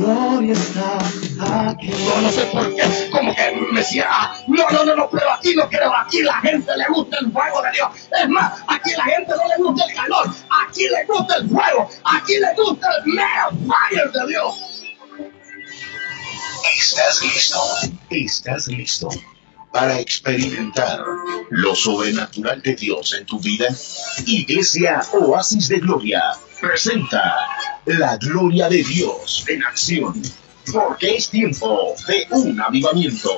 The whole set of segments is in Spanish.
gloria está aquí. Yo no sé por qué, como que me cierra. No, pero aquí no creo. Aquí la gente le gusta el fuego de Dios. Es más, aquí la gente no le gusta el calor. Aquí le gusta el fuego. Aquí le gusta el mero fire de Dios. ¿Estás listo? ¿Estás listo para experimentar lo sobrenatural de Dios en tu vida? Iglesia Oasis de Gloria presenta la gloria de Dios en acción, porque es tiempo de un avivamiento.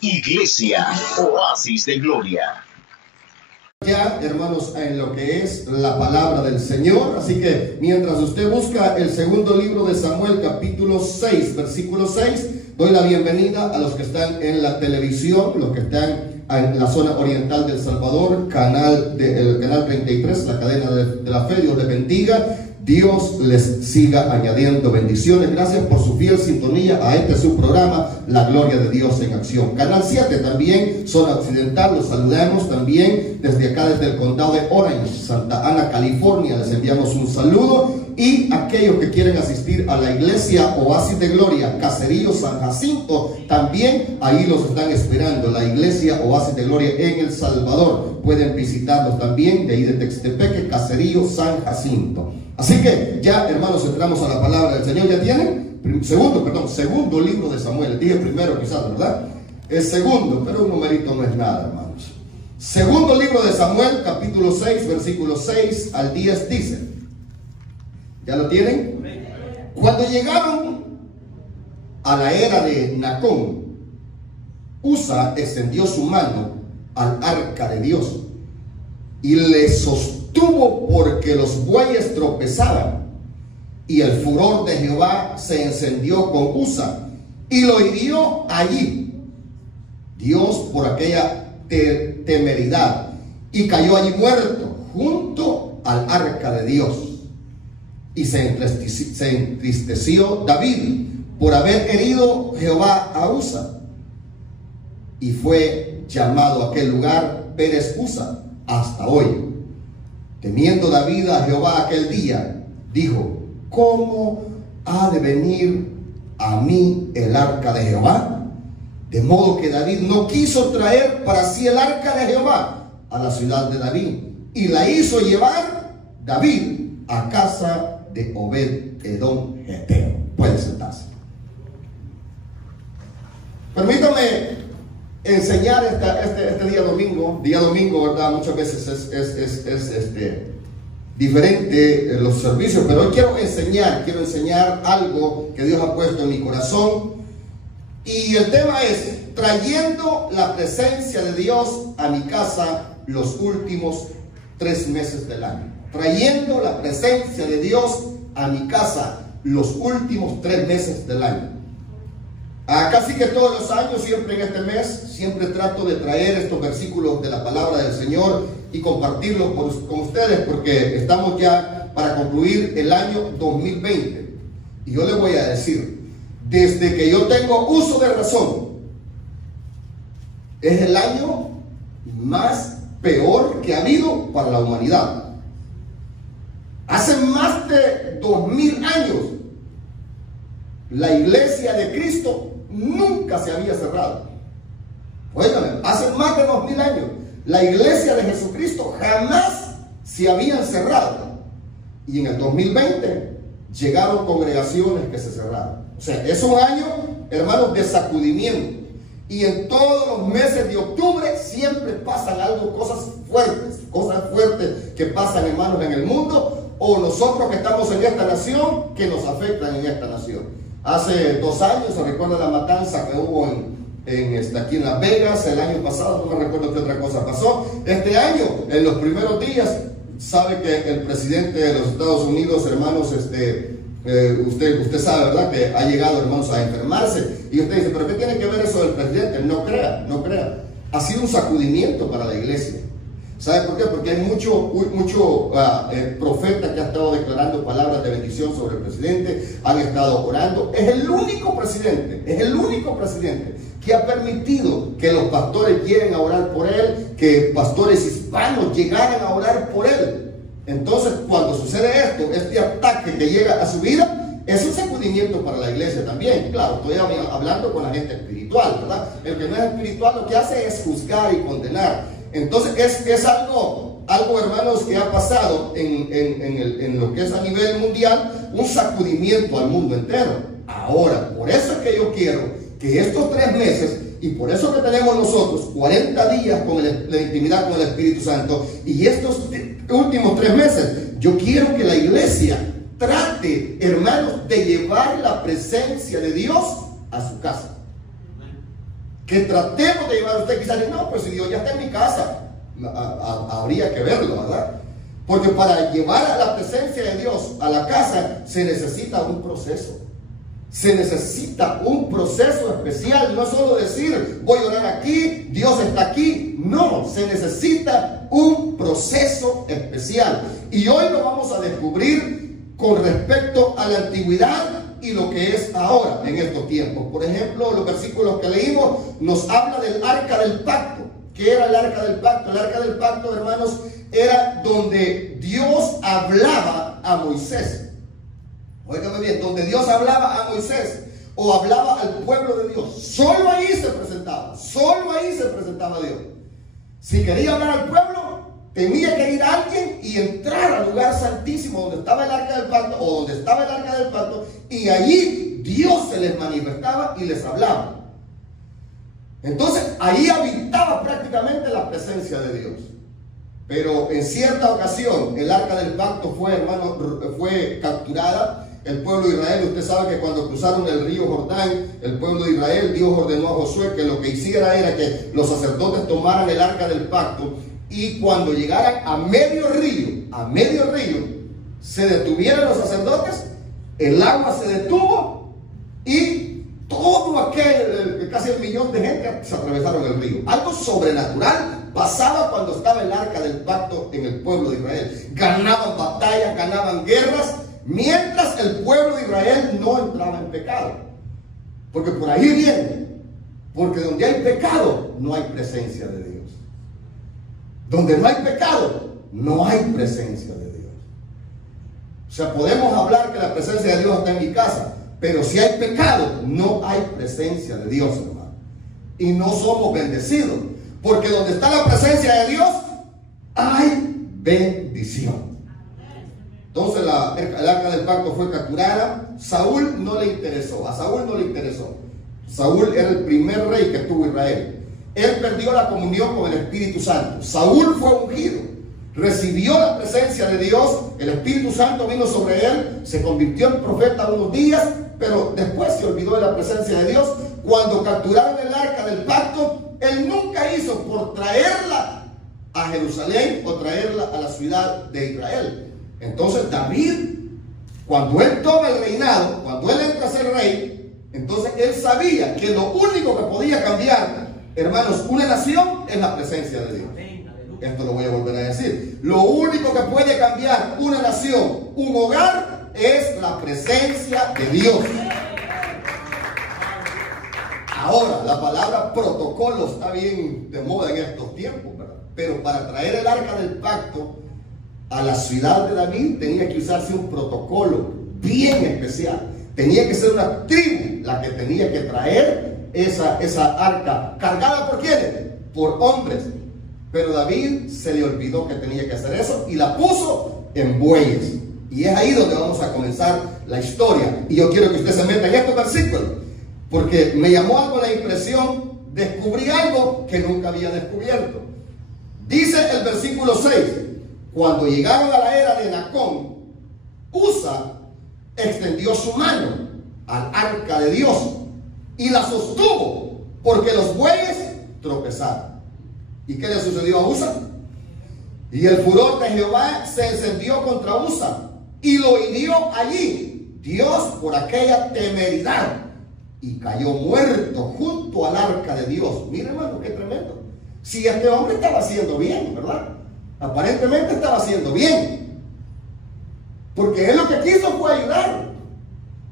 Iglesia Oasis de Gloria. Ya, hermanos, en lo que es la palabra del Señor. Así que mientras usted busca el segundo libro de Samuel, capítulo 6, versículo 6, doy la bienvenida a los que están en la televisión, los que están en la zona oriental del Salvador, el canal 33, la cadena de la fe. Dios les bendiga. Dios les siga añadiendo bendiciones. Gracias por su fiel sintonía a este su programa, La Gloria de Dios en Acción. Canal 7 también, zona occidental, los saludamos también desde acá, desde el condado de Orange, Santa Ana, California. Les enviamos un saludo. Y aquellos que quieren asistir a la iglesia Oasis de Gloria, Caserío San Jacinto, también ahí los están esperando. La iglesia Oasis de Gloria en El Salvador, pueden visitarlos también, de ahí de Textepeque, Caserío San Jacinto. Así que ya, hermanos, entramos a la palabra del Señor. ¿Ya tienen? Segundo libro de Samuel. Dije primero quizás, ¿verdad? El segundo, pero un numerito no es nada, hermanos. Segundo libro de Samuel, capítulo 6, versículos 6 al 10 dice. ¿Ya lo tienen? Cuando llegaron a la era de Nacón, Usa extendió su mano al arca de Dios y le sostuvo porque los bueyes tropezaban, y el furor de Jehová se encendió con Usa y lo hirió allí Dios por aquella temeridad, y cayó allí muerto junto al arca de Dios. Y se entristeció David por haber herido Jehová a Usa, y fue llamado aquel lugar Pérez Usa hasta hoy. Temiendo David a Jehová aquel día, dijo: ¿cómo ha de venir a mí el arca de Jehová? De modo que David no quiso traer para sí el arca de Jehová a la ciudad de David, y la hizo llevar David a casa de Obed-Edom Geteo. Puede sentarse. Permítame enseñar este día domingo. Día domingo, ¿verdad? Muchas veces es diferente los servicios, pero hoy quiero enseñar algo que Dios ha puesto en mi corazón. Y el tema es: trayendo la presencia de Dios a mi casa los últimos 3 meses del año. Trayendo la presencia de Dios a mi casa los últimos 3 meses del año. Casi que todos los años, siempre en este mes, siempre trato de traer estos versículos de la palabra del Señor y compartirlos con ustedes, porque estamos ya para concluir el año 2020. Y yo les voy a decir, desde que yo tengo uso de razón, es el año más peor que ha habido para la humanidad. Hace más de 2000 años, la iglesia de Cristo nunca se había cerrado. Óigame, hace más de 2000 años, la iglesia de Jesucristo jamás se había cerrado. Y en el 2020 llegaron congregaciones que se cerraron. O sea, es un año, hermanos, de sacudimiento. Y en todos los meses de octubre siempre pasan cosas fuertes que pasan, hermanos, en el mundo, o nosotros que estamos en esta nación, que nos afectan en esta nación. Hace 2 años se recuerda la matanza que hubo aquí en Las Vegas. El año pasado no me recuerdo qué otra cosa pasó. Este año, en los primeros días, sabe que el presidente de los Estados Unidos, hermanos, usted sabe, ¿verdad?, que ha llegado, hermanos, a enfermarse. Y usted dice: ¿pero qué tiene que ver eso del presidente? No crea. Ha sido un sacudimiento para la iglesia. ¿Sabe por qué? Porque hay mucho profeta que ha estado declarando palabras de bendición sobre el presidente, han estado orando. Es el único presidente que ha permitido que los pastores lleguen a orar por él, que pastores hispanos llegaran a orar por él. Entonces, cuando sucede esto, este ataque que llega a su vida, es un sacudimiento sacudimiento para la iglesia también. Claro, estoy hablando con la gente espiritual, ¿verdad? El que no es espiritual lo que hace es juzgar y condenar. Entonces es algo, hermanos, que ha pasado en lo que es a nivel mundial, un sacudimiento al mundo entero. Ahora, por eso es que yo quiero que estos 3 meses, y por eso que tenemos nosotros 40 días con la intimidad con el Espíritu Santo, y estos últimos 3 meses, yo quiero que la iglesia trate, hermanos, de llevar la presencia de Dios a su casa. Que tratemos de llevar, usted quizás dice, no, pues si Dios ya está en mi casa, habría que verlo, ¿verdad? Porque para llevar a la presencia de Dios a la casa se necesita un proceso. Se necesita un proceso especial. No es solo decir, voy a orar aquí, Dios está aquí. No, se necesita un proceso especial. Y hoy lo vamos a descubrir con respecto a la antigüedad y lo que es ahora en estos tiempos. Por ejemplo, los versículos que leímos nos habla del arca del pacto. ¿Qué era el arca del pacto? El arca del pacto, hermanos, era donde Dios hablaba a Moisés. Óigame bien, donde Dios hablaba a Moisés o hablaba al pueblo de Dios. Solo ahí se presentaba Dios. Si quería hablar al pueblo, tenía que ir a alguien y entrar al lugar santísimo donde estaba el arca del pacto o donde estaba el arca del pacto, y allí Dios se les manifestaba y les hablaba. Entonces ahí habitaba prácticamente la presencia de Dios. Pero en cierta ocasión el arca del pacto fue, hermano, fue capturada. El pueblo de Israel, usted sabe que cuando cruzaron el río Jordán, el pueblo de Israel, Dios ordenó a Josué que lo que hiciera era que los sacerdotes tomaran el arca del pacto, y cuando llegaran a medio río, se detuvieran los sacerdotes, el agua se detuvo y todo aquel, casi 1 millón de gente se atravesaron el río. Algo sobrenatural pasaba cuando estaba el arca del pacto en el pueblo de Israel. Ganaban batallas, ganaban guerras, mientras el pueblo de Israel no entraba en pecado. Porque por ahí viene. Porque donde hay pecado, no hay presencia de Dios. Donde no hay pecado, no hay presencia de Dios. O sea, podemos hablar que la presencia de Dios está en mi casa, pero si hay pecado, no hay presencia de Dios, hermano. Y no somos bendecidos. Porque donde está la presencia de Dios, hay bendición. Entonces el arca del pacto fue capturada. Saúl no le interesó. A Saúl no le interesó. Saúl era el primer rey que tuvo Israel. Él perdió la comunión con el Espíritu Santo. Saúl fue ungido, recibió la presencia de Dios, el Espíritu Santo vino sobre él, se convirtió en profeta unos días, pero después se olvidó de la presencia de Dios. Cuando capturaron el arca del pacto, él nunca hizo por traerla a Jerusalén o traerla a la ciudad de Israel. Entonces David, cuando él toma el reinado, cuando él entra a ser rey, entonces él sabía que lo único que podía cambiar, hermanos, una nación es la presencia de Dios. Esto lo voy a volver a decir. Lo único que puede cambiar una nación, un hogar, es la presencia de Dios. Ahora, la palabra protocolo está bien de moda en estos tiempos, ¿verdad? Pero para traer el arca del pacto a la ciudad de David tenía que usarse un protocolo bien especial. Tenía que ser una tribu la que tenía que traer esa arca. ¿Cargada por quiénes? Por hombres. Pero David se le olvidó que tenía que hacer eso y la puso en bueyes. Y es ahí donde vamos a comenzar la historia. Y yo quiero que usted se meta en estos versículos, porque me llamó algo la impresión, descubrí algo que nunca había descubierto. Dice el versículo 6, cuando llegaron a la era de Nacón, Usa extendió su mano al arca de Dios y la sostuvo, porque los bueyes tropezaron. ¿Y qué le sucedió a Usa? Y el furor de Jehová se encendió contra Usa y lo hirió allí Dios por aquella temeridad, y cayó muerto junto al arca de Dios. Mire, hermano, qué tremendo. Si este hombre estaba haciendo bien, ¿verdad? Aparentemente estaba haciendo bien, porque él lo que quiso fue ayudar.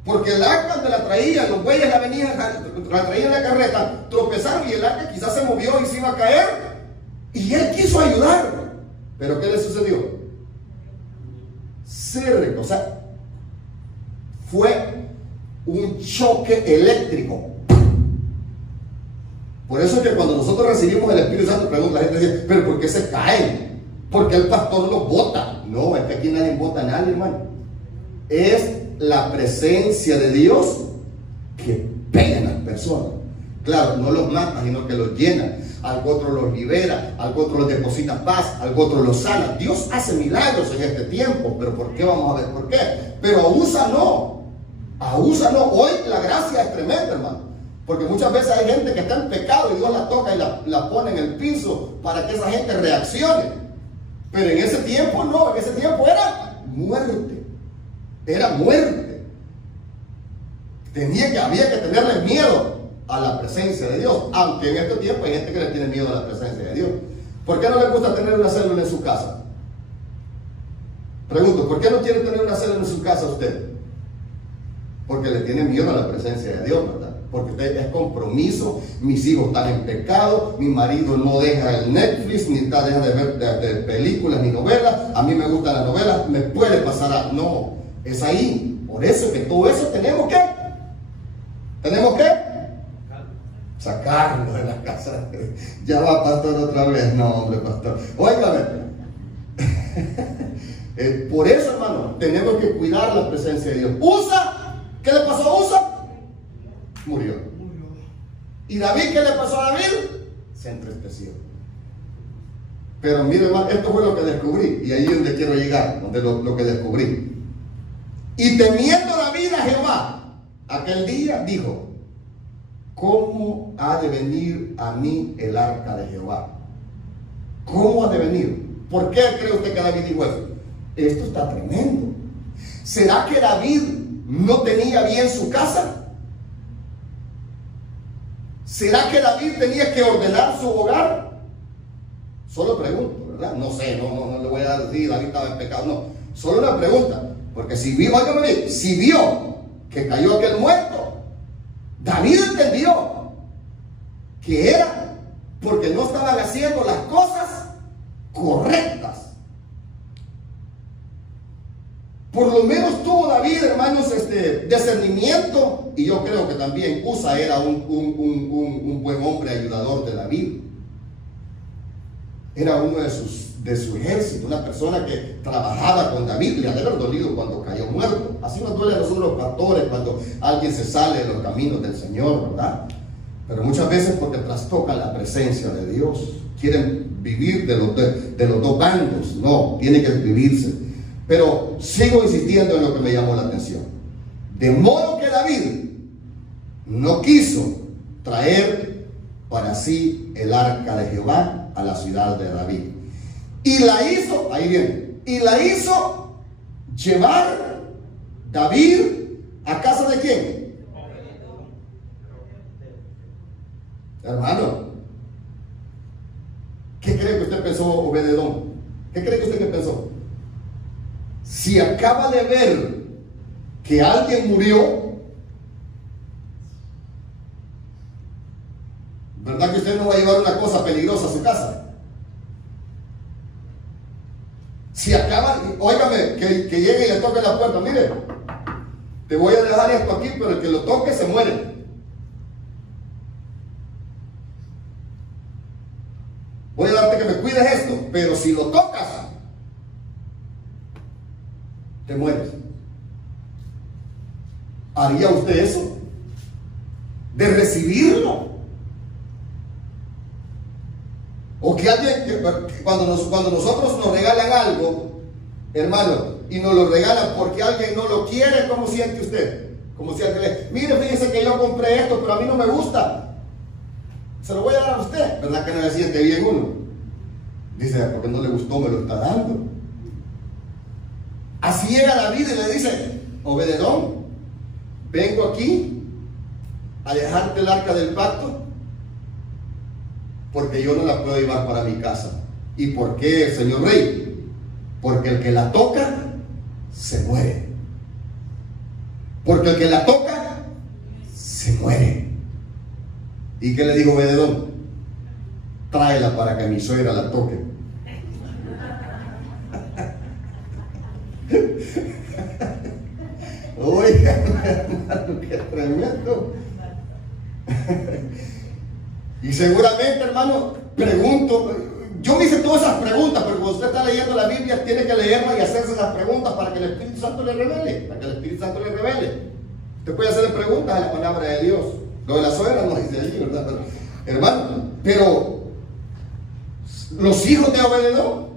Porque el arca donde la traían, los bueyes la traían en la carreta, tropezaron y el arca quizás se movió y se iba a caer, y él quiso ayudar. Pero ¿qué le sucedió? O sea, fue un choque eléctrico. Por eso es que cuando nosotros recibimos el Espíritu Santo, la gente dice, pero ¿por qué se caen? ¿Por qué el pastor los bota? No, es que aquí nadie bota a nadie, hermano. Es la presencia de Dios que pega en las personas. Claro, no los mata, sino que los llena. Algo otro los libera, algo otro los deposita paz, algo otro los sana. Dios hace milagros en este tiempo, pero ¿por qué? Vamos a ver por qué. Pero a USA no. A USA no. Hoy la gracia es tremenda, hermano. Porque muchas veces hay gente que está en pecado y Dios la toca y la pone en el piso para que esa gente reaccione. Pero en ese tiempo no, en ese tiempo era muerte. Era muerte. Había que tenerle miedo a la presencia de Dios. Aunque en este tiempo hay gente que le tiene miedo a la presencia de Dios. ¿Por qué no le gusta tener una célula en su casa? Pregunto, ¿por qué no quiere tener una célula en su casa usted? Porque le tiene miedo a la presencia de Dios, ¿verdad? Porque usted es compromiso, mis hijos están en pecado, mi marido no deja el Netflix, ni deja de ver de películas ni novelas, a mí me gustan las novelas, me puede pasar a... No, es ahí. Por eso que todo eso tenemos que sacarlo de la casa. Ya va, pastor, otra vez. No, hombre, pastor. Óigame. Por eso, hermano, tenemos que cuidar la presencia de Dios. USA, ¿qué le pasó a USA? Murió. ¿Y David, qué le pasó a David? Se entristeció. Pero mire, hermano, esto fue lo que descubrí. Y ahí es donde quiero llegar, donde lo que descubrí. Y temiendo David a Jehová, aquel día dijo: ¿cómo ha de venir a mí el arca de Jehová? ¿Cómo ha de venir? ¿Por qué cree usted que David dijo eso? Esto está tremendo. ¿Será que David no tenía bien su casa? ¿Será que David tenía que ordenar su hogar? Solo pregunto, ¿verdad? No sé, no le voy a decir David estaba en pecado, no. Solo una pregunta. Porque si vio que cayó aquel muerto, David entendió que era porque no estaban haciendo las cosas correctas. Por lo menos tuvo David, hermanos, discernimiento, y yo creo que también Usa era un buen hombre ayudador de David. Era uno de su ejército, una persona que trabajaba con David. Le ha de haber dolido cuando cayó muerto. Así nos duele a nosotros los pastores cuando alguien se sale de los caminos del Señor, ¿verdad? Pero muchas veces porque trastocan la presencia de Dios. Quieren vivir de los dos bandos. No, tiene que vivirse. Pero sigo insistiendo en lo que me llamó la atención. De modo que David no quiso traer para sí el arca de Jehová a la ciudad de David. Y la hizo, ahí viene, y la hizo llevar David a casa de quién? Hermano, ¿qué cree que usted pensó, Obededón? ¿Qué cree que usted que pensó? Si acaba de ver que alguien murió, ¿verdad que usted no va a llevar una cosa peligrosa a su casa? Si acaba, óigame, que llegue y le toque la puerta, mire, te voy a dejar esto aquí, pero el que lo toque se muere. Voy a darte que me cuides esto, pero si lo tocas, te mueres. ¿Haría usted eso? ¿De recibirlo? O que alguien, cuando nosotros nos regalan algo, hermano, y nos lo regalan porque alguien no lo quiere, ¿cómo siente usted? Como si alguien le, mire, fíjese que yo compré esto, pero a mí no me gusta. Se lo voy a dar a usted. ¿Verdad que no le siente bien uno? Dice, porque no le gustó, me lo está dando. Así llega David y le dice, Obededón, vengo aquí a dejarte el arca del pacto porque yo no la puedo llevar para mi casa. ¿Y por qué, señor rey? Porque el que la toca se muere. Porque el que la toca se muere. ¿Y qué le dijo Obededón? Tráela para que mi suegra la toque. Oiga, hermano, qué tremendo. Y seguramente, hermano, pregunto, yo me hice todas esas preguntas, pero cuando usted está leyendo la Biblia, tiene que leerla y hacerse esas preguntas para que el Espíritu Santo le revele, para que el Espíritu Santo le revele. Usted puede hacerle preguntas a la palabra de Dios. Lo de la suegra no dice allí, ¿verdad? Pero, hermano, pero los hijos de Obededón,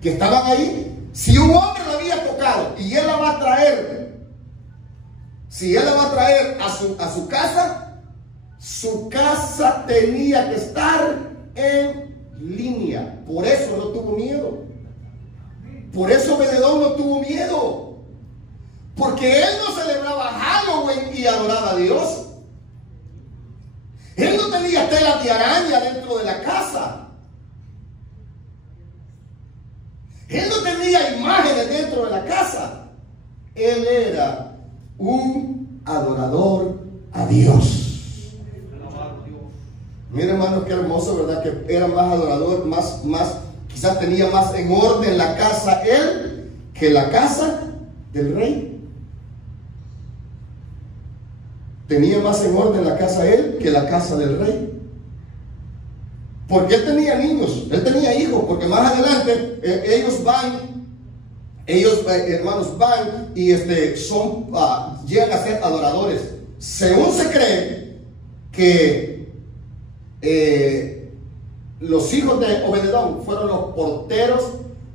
que estaban ahí, si un hombre la había tocado y él la va a traer, si él la va a traer a su casa tenía que estar en línea. Por eso no tuvo miedo. Por eso Obededón no tuvo miedo. Porque él no celebraba Halloween y adoraba a Dios. Él no tenía telas de araña dentro de la casa. Él no tenía imágenes dentro de la casa. Él era un adorador a Dios. Mira, hermanos, qué hermoso, ¿verdad? Que era más adorador, quizás tenía más en orden la casa él que la casa del rey. Tenía más en orden la casa él que la casa del rey. Porque él tenía niños, él tenía hijos, porque más adelante hermanos, van y llegan a ser adoradores. Según se cree que los hijos de Obededón fueron los porteros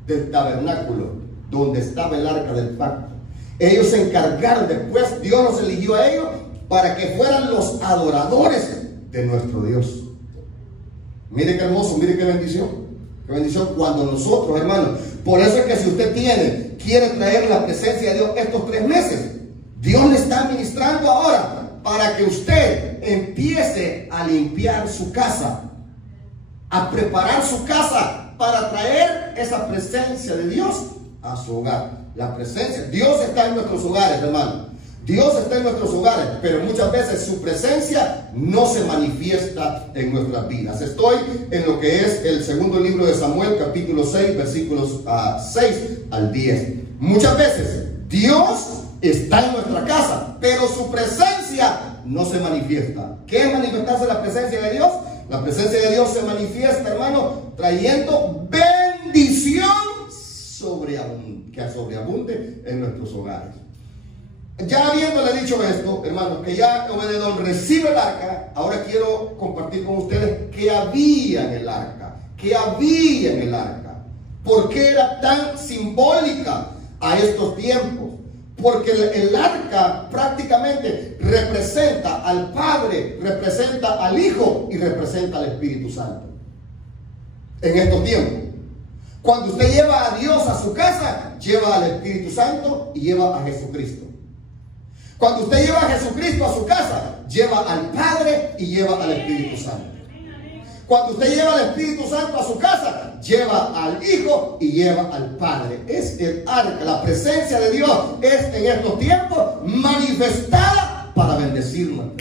del tabernáculo donde estaba el arca del pacto. Ellos se encargaron, después Dios los eligió a ellos para que fueran los adoradores de nuestro Dios. Mire qué hermoso, mire qué bendición. Qué bendición cuando nosotros, hermanos. Por eso es que si usted quiere traer la presencia de Dios estos 3 meses, Dios le está ministrando ahora para que usted empiece a limpiar su casa, a preparar su casa para traer esa presencia de Dios a su hogar. La presencia, Dios está en nuestros hogares, hermano. Dios está en nuestros hogares, pero muchas veces su presencia no se manifiesta en nuestras vidas. Estoy en lo que es el segundo libro de Samuel, capítulo 6, versículos 6 al 10. Muchas veces Dios está en nuestra casa, pero su presencia no se manifiesta. ¿Qué es manifestarse la presencia de Dios? La presencia de Dios se manifiesta, hermano, trayendo bendición que sobreabunde en nuestros hogares. Ya habiéndole dicho esto, hermanos, que ya Obededón recibe el arca, ahora quiero compartir con ustedes qué había en el arca. ¿Qué había en el arca? ¿Por qué era tan simbólica a estos tiempos? Porque el arca prácticamente representa al Padre, representa al Hijo y representa al Espíritu Santo. En estos tiempos, cuando usted lleva a Dios a su casa, lleva al Espíritu Santo y lleva a Jesucristo. Cuando usted lleva a Jesucristo a su casa, lleva al Padre y lleva al Espíritu Santo. Cuando usted lleva al Espíritu Santo a su casa, lleva al Hijo y lleva al Padre. Es el arca, la presencia de Dios es en estos tiempos manifestada para bendecirnos.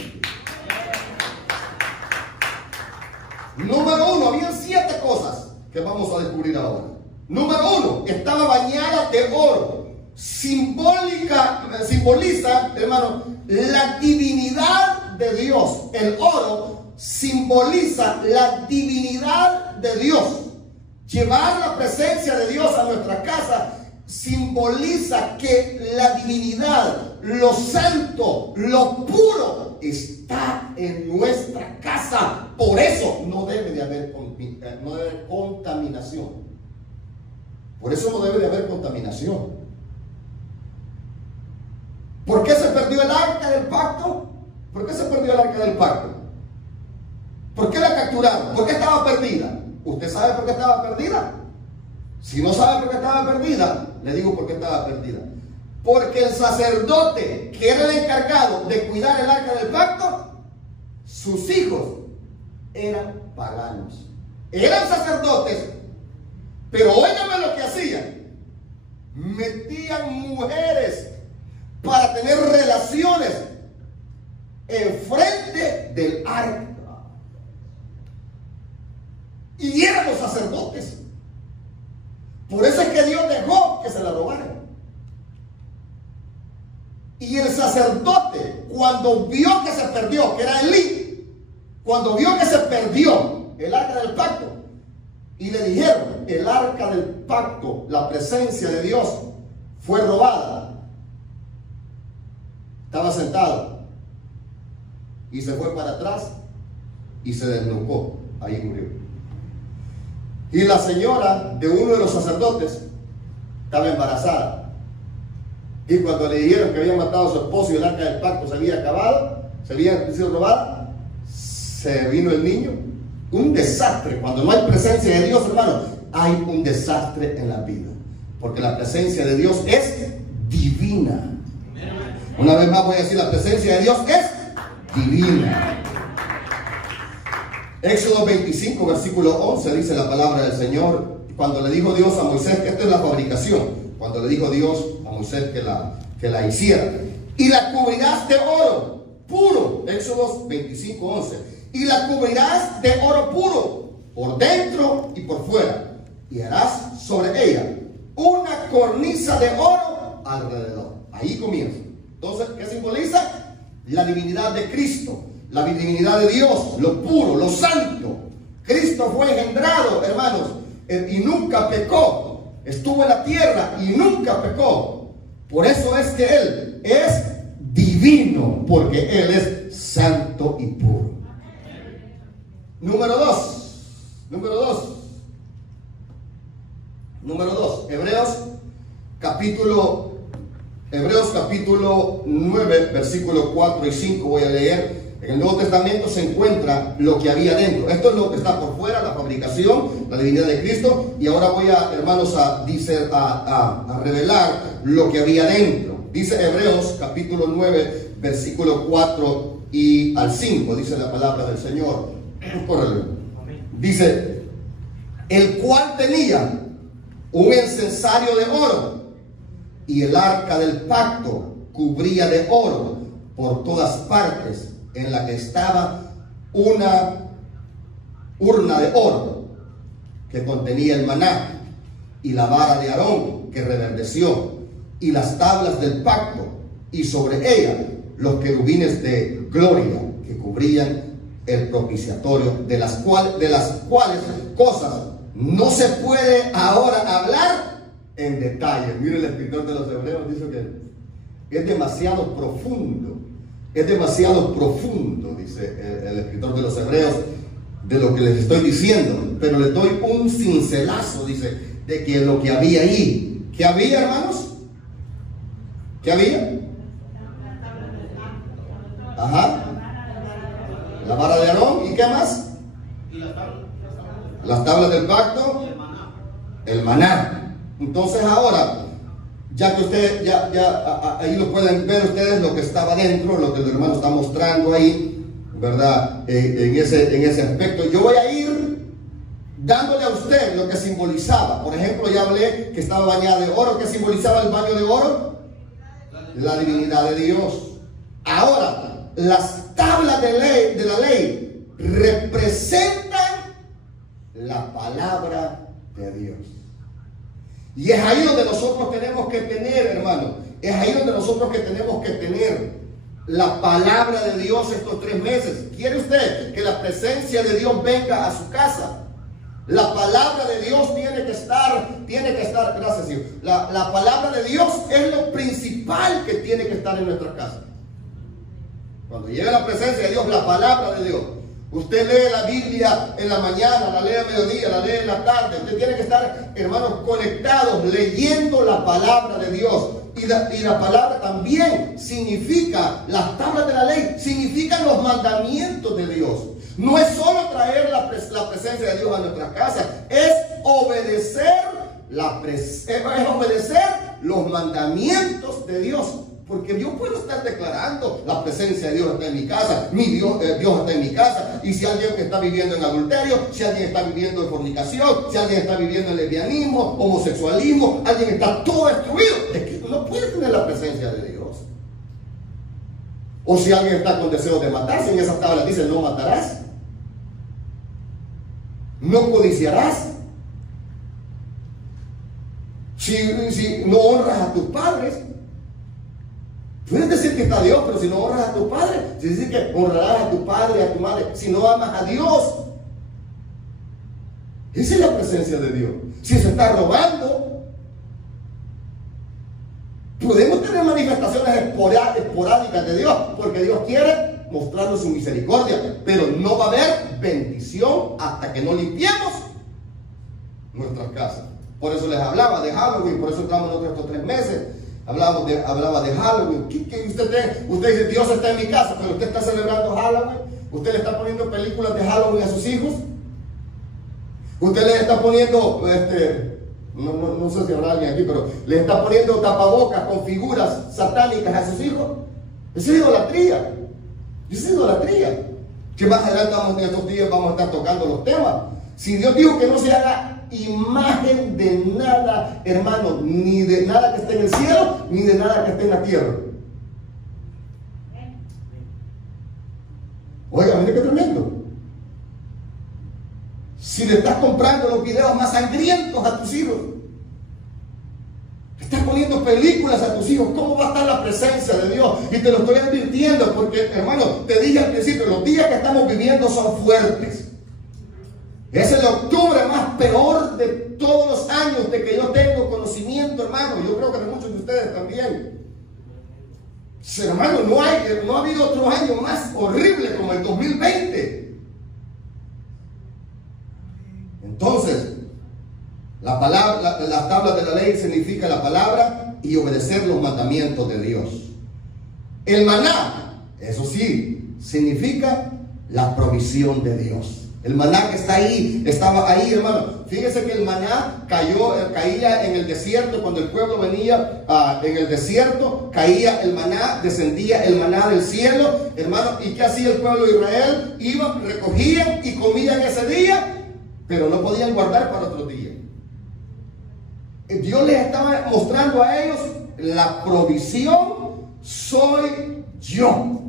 Número 1, había 7 cosas que vamos a descubrir ahora. Número 1, estaba bañada de oro. Simboliza, hermano, la divinidad de Dios. El oro simboliza la divinidad de Dios. Llevar la presencia de Dios a nuestra casa simboliza que la divinidad, lo santo, lo puro está en nuestra casa. Por eso no debe de haber contaminación. Por eso no debe de haber contaminación. ¿Por qué se perdió el arca del pacto? ¿Por qué se perdió el arca del pacto? ¿Por qué la capturaron? ¿Por qué estaba perdida? ¿Usted sabe por qué estaba perdida? Si no sabe por qué estaba perdida, le digo por qué estaba perdida. Porque el sacerdote que era el encargado de cuidar el arca del pacto, sus hijos eran paganos. Eran sacerdotes, pero óigame lo que hacían. Metían mujeres para tener relaciones enfrente del arca. Y eran los sacerdotes. Por eso es que Dios dejó que se la robaran. Y el sacerdote, cuando vio que se perdió, que era Elí, cuando vio que se perdió el arca del pacto, y le dijeron, el arca del pacto, la presencia de Dios, fue robada. Estaba sentado y se fue para atrás y se desnucó. Ahí murió. Y la señora de uno de los sacerdotes estaba embarazada. Y cuando le dijeron que había matado a su esposo y el arca del pacto se había acabado, se había sido robada, se vino el niño. Un desastre. Cuando no hay presencia de Dios, hermano, hay un desastre en la vida. Porque la presencia de Dios es divina. Una vez más voy a decir, la presencia de Dios es divina. Éxodo 25, versículo 11, dice la palabra del Señor. Cuando le dijo Dios a Moisés, que esto es la fabricación. Cuando le dijo Dios a Moisés que la hiciera. Y la cubrirás de oro puro. Éxodo 25, 11. Y la cubrirás de oro puro, por dentro y por fuera. Y harás sobre ella una cornisa de oro alrededor. Ahí comienza. Entonces, ¿qué simboliza? La divinidad de Cristo, la divinidad de Dios, lo puro, lo santo. Cristo fue engendrado, hermanos, y nunca pecó. Estuvo en la tierra y nunca pecó. Por eso es que Él es divino, porque Él es santo y puro. Número dos, Hebreos capítulo 9, versículos 4 y 5 voy a leer. En el Nuevo Testamento se encuentra lo que había dentro. Esto es lo que está por fuera, la fabricación, la divinidad de Cristo. Y ahora voy a, hermanos, a revelar lo que había dentro. Dice Hebreos capítulo 9, versículo 4 y al 5, dice la palabra del Señor. Dice, el cual tenía un incensario de oro, y el arca del pacto cubría de oro por todas partes, en la que estaba una urna de oro que contenía el maná, y la vara de Aarón que reverdeció, y las tablas del pacto, y sobre ella los querubines de gloria que cubrían el propiciatorio, de las cuales cosas no se puede ahora hablar en detalle. Mire, el escritor de los Hebreos dice que es demasiado profundo. Es demasiado profundo, dice el escritor de los Hebreos, de lo que les estoy diciendo. Pero les doy un cincelazo, dice, de que lo que había ahí. ¿Qué había, hermanos? ¿Qué había? Ajá. La vara de Aarón. ¿Y qué más? Las tablas del pacto. El maná. Entonces ahora, ya que ustedes, ahí lo pueden ver ustedes lo que estaba dentro, lo que el hermano está mostrando ahí, ¿verdad? En ese aspecto. Yo voy a ir dándole a usted lo que simbolizaba. Por ejemplo, ya hablé que estaba bañada de oro. ¿Qué simbolizaba el baño de oro? La divinidad de Dios. Ahora, las tablas de la ley representan la palabra de Dios. Y es ahí donde nosotros tenemos que tener, hermano, es ahí donde nosotros que tenemos que tener la palabra de Dios estos 3 meses. ¿Quiere usted que la presencia de Dios venga a su casa? La palabra de Dios tiene que estar, gracias Dios. La palabra de Dios es lo principal que tiene que estar en nuestra casa. Cuando llega la presencia de Dios, la palabra de Dios. Usted lee la Biblia en la mañana, la lee a mediodía, la lee en la tarde. Usted tiene que estar, hermanos, conectados, leyendo la palabra de Dios. Y la palabra también significa, las tablas de la ley, significan los mandamientos de Dios. No es solo traer la presencia de Dios a nuestra casa, es obedecer los mandamientos de Dios. Porque yo puedo estar declarando, la presencia de Dios está en mi casa, Dios está en mi casa. Y si alguien está viviendo en adulterio, si alguien está viviendo en fornicación, si alguien está viviendo en lesbianismo, homosexualismo, alguien está todo destruido, es que no puede tener la presencia de Dios. O si alguien está con deseos de matarse, en esas tablas dice: no matarás, no codiciarás, si no honras a tus padres. Puedes decir que está Dios, pero si no honras a tu padre, si dices que honrarás a tu padre y a tu madre, si no amas a Dios, esa es la presencia de Dios. Si se está robando, podemos tener manifestaciones esporádicas de Dios, porque Dios quiere mostrarnos su misericordia, pero no va a haber bendición hasta que no limpiemos nuestras casas. Por eso les hablaba de Halloween, por eso entramos nosotros estos 3 meses. Hablaba de Halloween. ¿Qué usted dice, Dios está en mi casa, pero usted está celebrando Halloween? ¿Usted le está poniendo películas de Halloween a sus hijos? ¿Usted le está poniendo, no sé si habrá alguien aquí, pero le está poniendo tapabocas con figuras satánicas a sus hijos? Esa es idolatría. Esa es idolatría. Que más adelante en estos días vamos a estar tocando los temas. Si Dios dijo que no se haga imagen de nada, hermano, ni de nada que esté en el cielo, ni de nada que esté en la tierra. Oiga, mire qué tremendo. Si le estás comprando los videos más sangrientos a tus hijos, estás poniendo películas a tus hijos, ¿cómo va a estar la presencia de Dios? Y te lo estoy advirtiendo porque, hermano, te dije al principio, los días que estamos viviendo son fuertes. Es el octubre más peor de todos los años de que yo tengo conocimiento, hermano. Yo creo que de muchos de ustedes también. Hermano, no ha habido otro año más horrible como el 2020. Entonces, la palabra, las tablas de la ley significa la palabra y obedecer los mandamientos de Dios. El maná, eso sí, significa la provisión de Dios. El maná que está ahí, estaba ahí, hermano. Fíjese que el maná caía en el desierto. Cuando el pueblo venía en el desierto, caía el maná, descendía el maná del cielo, hermano. ¿Y qué hacía el pueblo de Israel? Iban, recogían y comían ese día, pero no podían guardar para otro día. Dios les estaba mostrando a ellos la provisión soy yo.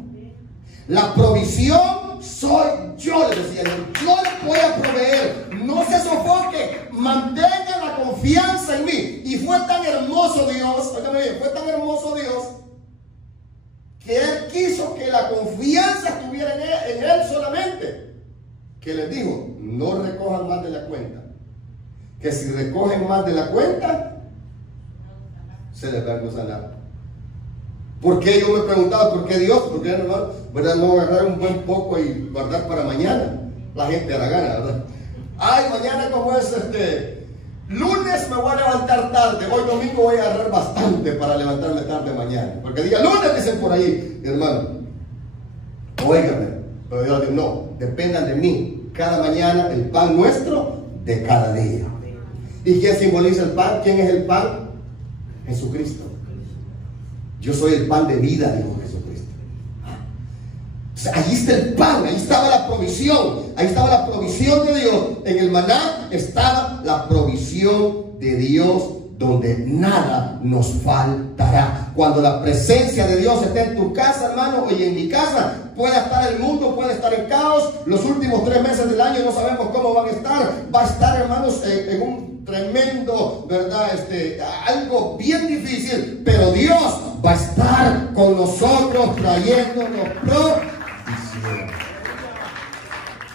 La provisión soy yo, les decía yo les voy a proveer. No se sofoque, mantenga la confianza en mí. Y fue tan hermoso Dios, óigame bien, fue tan hermoso Dios que Él quiso que la confianza estuviera en él solamente, que les dijo, no recojan más de la cuenta, que si recogen más de la cuenta se les va a gusanar. ¿Por qué? Yo me preguntaba, ¿por qué Dios? ¿Por qué no agarrar un buen poco y guardar para mañana? La gente hará gana, ¿verdad? Ay, mañana como es lunes me voy a levantar tarde, hoy domingo voy a agarrar bastante para levantarme tarde mañana, porque día lunes dicen por ahí, hermano. Óigame, pero Dios dice, no, dependan de mí, cada mañana el pan nuestro de cada día. ¿Y quién simboliza el pan? ¿Quién es el pan? Jesucristo. Yo soy el pan de vida, dijo Jesucristo. O sea, ahí está el pan, ahí estaba la provisión, ahí estaba la provisión de Dios. En el maná estaba la provisión de Dios, donde nada nos faltará. Cuando la presencia de Dios esté en tu casa, hermano, y en mi casa, puede estar el mundo, puede estar en caos. Los últimos 3 meses del año no sabemos cómo van a estar. Va a estar, hermanos, en un tremendo, ¿verdad? Algo bien difícil, pero Dios va a estar con nosotros trayéndonos provisión.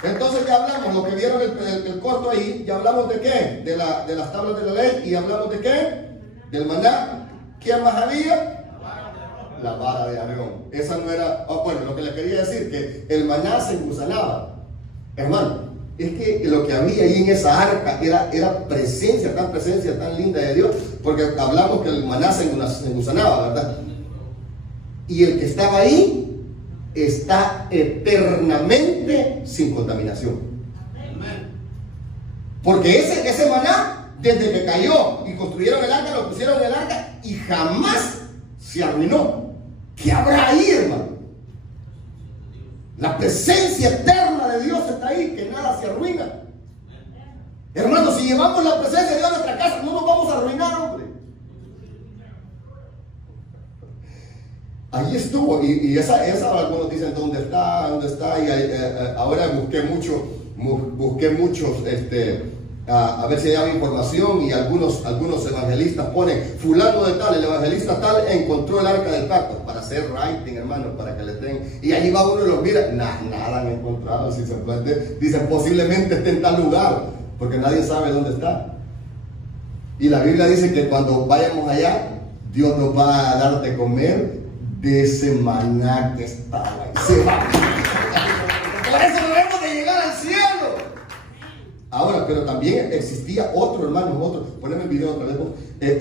Entonces ya hablamos, lo que vieron el corto ahí, ya hablamos de qué, de las tablas de la ley, y hablamos de qué, del maná. ¿Quién más había? La vara de Aarón. Esa no era, bueno, lo que les quería decir, que el maná se engusanaba. Hermano, es que lo que había ahí en esa arca era presencia tan linda de Dios, porque hablamos que el maná se engusanaba, ¿verdad? Y el que estaba ahí está eternamente sin contaminación. Porque ese maná, desde que cayó y construyeron el arca, lo pusieron en el arca y jamás se arruinó. ¿Qué habrá ahí, hermano? La presencia eterna de Dios está ahí, que nada se arruina. Hermano, si llevamos la presencia de Dios a nuestra casa, no nos vamos a arruinar, hombre. Ahí estuvo, y esa algunos dicen dónde está, y ahora busqué muchos a ver si hay información, y algunos evangelistas ponen fulano de tal, el evangelista tal encontró el arca del pacto, para hacer writing, hermano, para que le den, y allí va uno y los mira, nada han encontrado. Si se puede, dicen posiblemente esté en tal lugar, porque nadie sabe dónde está. Y la Biblia dice que cuando vayamos allá, Dios nos va a dar de comer de ese maná que estaba ahí. Se va. Por eso debemos de llegar al cielo. Ahora, pero también existía otro, hermano, poneme el video otra vez,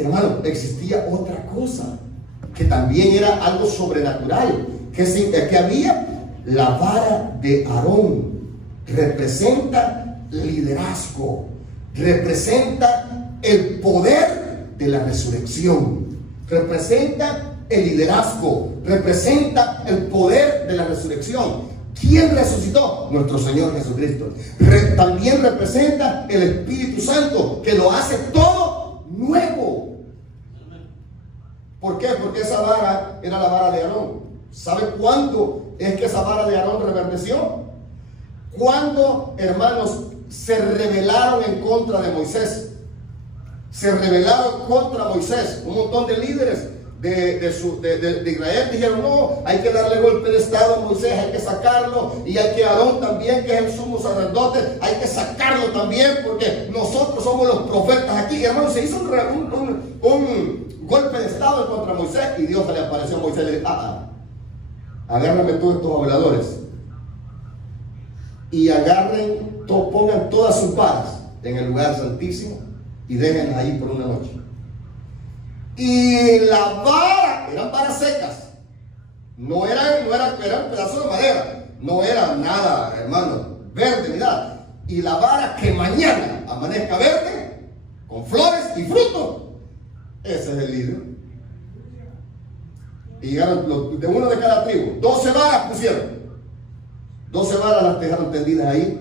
hermano, existía otra cosa, que también era algo sobrenatural, que había la vara de Aarón. Representa liderazgo, representa el poder de la resurrección, representa el liderazgo, representa el poder de la resurrección. ¿Quién resucitó? Nuestro Señor Jesucristo. También representa el Espíritu Santo, que lo hace todo nuevo. ¿Por qué? Porque esa vara era la vara de Aarón. ¿Sabe cuándo es que esa vara de Aarón reverdeció? Cuando, hermanos, se rebelaron en contra de Moisés. Se rebelaron contra Moisés. Un montón de líderes de Israel dijeron: no, hay que darle golpe de estado a Moisés, hay que sacarlo, y hay que Aarón también, que es el sumo sacerdote, hay que sacarlo también, porque nosotros somos los profetas aquí. Hermano, se hizo un golpe de estado contra Moisés, y Dios se le apareció a Moisés y le dijo: agárrame tú estos habladores, y pongan todas sus varas en el lugar santísimo y déjenlas ahí por una noche. Y la vara, eran varas secas, no eran pedazos de madera, no era nada, hermano, verde ni nada. Y la vara que mañana amanezca verde, con flores y frutos, ese es el líder. Y llegaron de uno de cada tribu, 12 varas pusieron, 12 varas las dejaron tendidas ahí.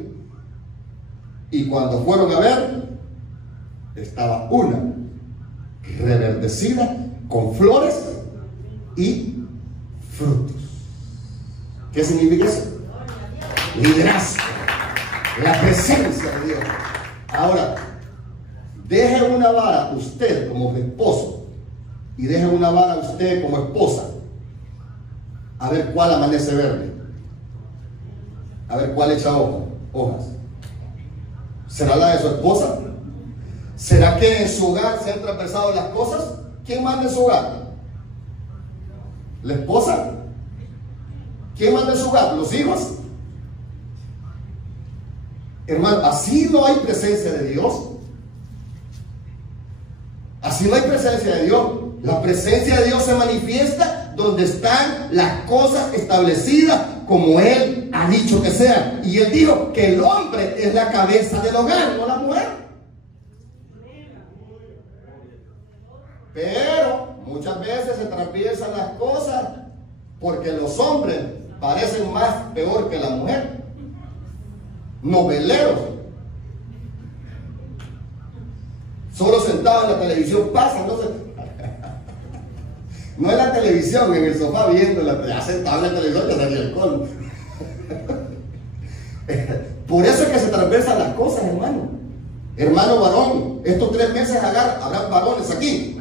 Y cuando fueron a ver, estaba una reverdecida con flores y frutos. ¿Qué significa eso? Liderazgo, la presencia de Dios. Ahora, deje una vara usted como esposo y deje una vara usted como esposa, a ver cuál amanece verde, a ver cuál echa hojas. ¿Será la de su esposa? ¿Será que en su hogar se han traspasado las cosas? ¿Quién manda en su hogar? ¿La esposa? ¿Quién manda en su hogar? ¿Los hijos? Hermano, así no hay presencia de Dios. Así no hay presencia de Dios. La presencia de Dios se manifiesta donde están las cosas establecidas como Él ha dicho que sean. Y Él dijo que el hombre es la cabeza del hogar, no la mujer. Pero muchas veces se tropiezzan las cosas porque los hombres parecen más peor que la mujer. Noveleros. Solo sentados en la televisión pasan, no en la televisión, en el sofá viendo, ya sentado en la televisión ya salía el colmo. Por eso es que se transversan las cosas, hermano. Hermano varón, estos 3 meses habrán varones aquí.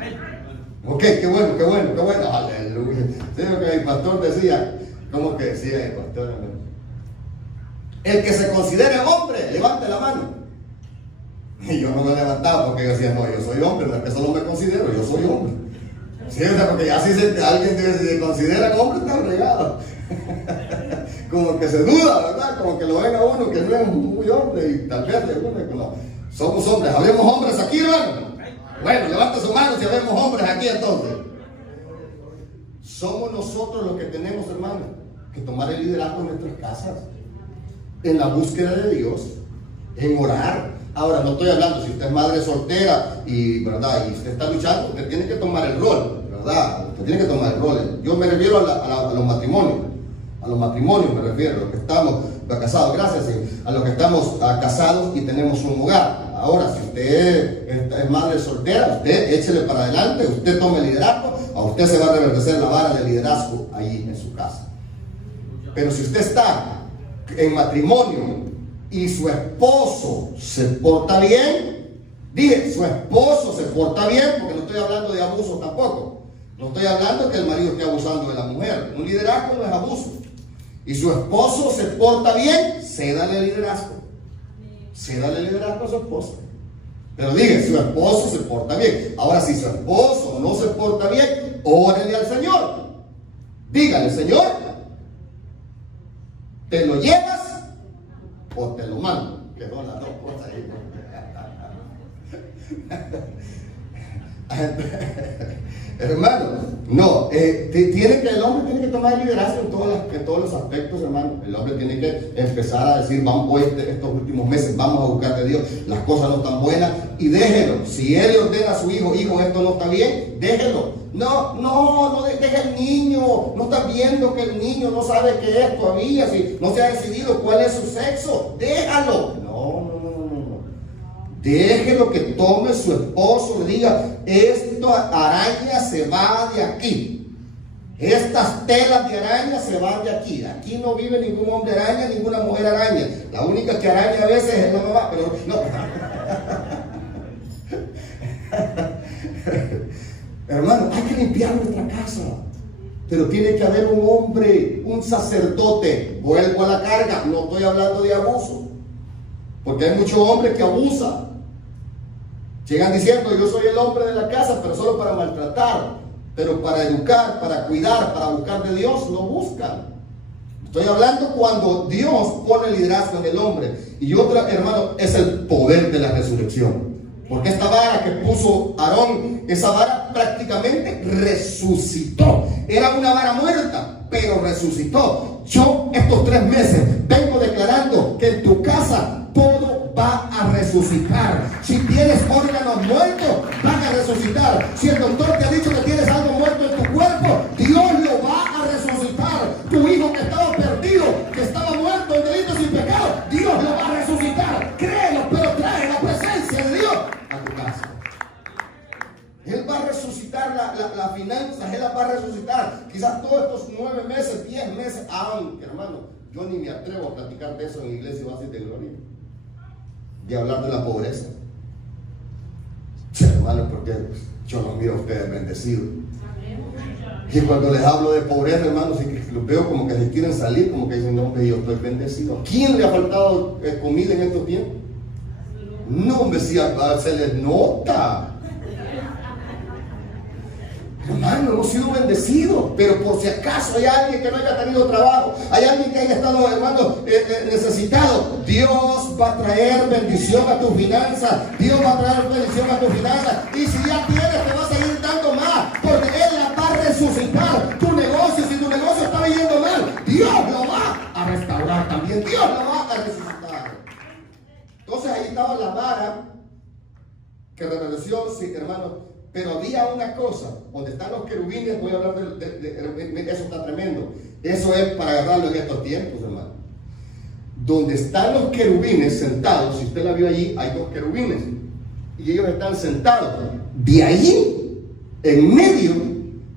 Ok, qué bueno, qué bueno, qué bueno. Aleluya. Sí, lo que el pastor decía. ¿Cómo que decía el pastor? El que se considere hombre, levante la mano. Y yo no me levantaba porque yo decía: no, yo soy hombre, no es que solo me considero, yo soy hombre. Sí, o sea, porque ya si alguien se considera hombre, está regado. Como que se duda, ¿verdad? Como que lo ven a uno que no es muy hombre, y tal vez algunos que no. Somos hombres. ¿Habemos hombres aquí, hermano? Bueno, levanta su mano si habemos hombres aquí entonces. Somos nosotros los que tenemos, hermano, que tomar el liderazgo en nuestras casas, en la búsqueda de Dios, en orar. Ahora, no estoy hablando, si usted es madre soltera y, ¿verdad?, y usted está luchando, usted tiene que tomar el rol, ¿verdad? Usted tiene que tomar el rol. Yo me refiero a los matrimonios. A los matrimonios me refiero, a los que estamos casados, gracias, a los que estamos casados y tenemos un hogar. Ahora, si usted es madre soltera, usted échele para adelante, usted tome el liderazgo, a usted se va a reverdecer la vara de liderazgo ahí en su casa. Pero si usted está en matrimonio y su esposo se porta bien, dije, su esposo se porta bien, porque no estoy hablando de abuso tampoco. No estoy hablando que el marido esté abusando de la mujer. Un liderazgo no es abuso. Y su esposo se porta bien, cédale el liderazgo. Cédale el liderazgo a su esposa. Pero dije, su esposo se porta bien. Ahora, si su esposo no se porta bien, órale al Señor. Dígale, Señor, ¿te lo llevas o te lo mando? Que son las dos cosas ahí. Hermano, no, el hombre tiene que tomar liderazgo en todos los aspectos, hermano. El hombre tiene que empezar a decir, vamos, estos últimos meses vamos a buscar de Dios, las cosas no están buenas, y déjelo. Si él le ordena a su hijo, esto no está bien, déjelo. No deje al niño. No está viendo que el niño no sabe qué es todavía, si no se ha decidido cuál es su sexo, déjalo. No. Déjelo que tome su esposo, le diga, esta araña se va de aquí, estas telas de araña se van de aquí. Aquí no vive ningún hombre araña, ninguna mujer araña. La única que araña a veces es la mamá, pero no. Hermano, hay que limpiar nuestra casa, pero tiene que haber un hombre, un sacerdote. Vuelvo a la carga, no estoy hablando de abuso, porque hay muchos hombres que abusan. Llegan diciendo, yo soy el hombre de la casa, pero solo para maltratar. Pero para educar, para cuidar, para buscar de Dios, no buscan. Estoy hablando cuando Dios pone liderazgo en el hombre. Y otra, hermano, es el poder de la resurrección. Porque esta vara que puso Aarón, esa vara prácticamente resucitó. Era una vara muerta, pero resucitó. Yo estos 3 meses vengo declarando que en tu casa todo va a resucitar. Si tienes órganos muertos, van a resucitar. Si el doctor te ha dicho que tienes algo muerto en tu cuerpo, Dios lo va a resucitar. Tu hijo que estaba perdido, que estaba muerto en delitos y pecados, Dios lo va a resucitar. Créelo, pero trae la presencia de Dios a tu casa. Él va a resucitar las finanzas, Él las va a resucitar. Quizás todos estos 9 meses, 10 meses, aunque hermano, yo ni me atrevo a platicar de eso en Iglesia Oasis de Gloria, de hablar de la pobreza. Hermano, porque yo los miro a ustedes bendecidos. Y cuando les hablo de pobreza, hermanos, y los veo como que se quieren salir, como que dicen, no, hombre, yo estoy bendecido. ¿A quién le ha faltado comida en estos tiempos? No, hombre, si se les nota. Hermano, hemos sido bendecidos, pero por si acaso hay alguien que no haya tenido trabajo, hay alguien que haya estado, hermano, necesitado, Dios va a traer bendición a tus finanzas. Dios va a traer bendición a tus finanzas. Y si ya tienes, te va a seguir dando más, porque Él la va a resucitar. Tu negocio, si tu negocio está yendo mal, Dios lo va a restaurar también. Dios lo va a resucitar. Entonces ahí estaba la vara que reverdeció, sí, hermano. Pero había una cosa, donde están los querubines, voy a hablar de eso, está tremendo. Eso es para agarrarlo en estos tiempos, hermano. Donde están los querubines sentados, si usted la vio allí, hay 2 querubines. Y ellos están sentados. De ahí, en medio,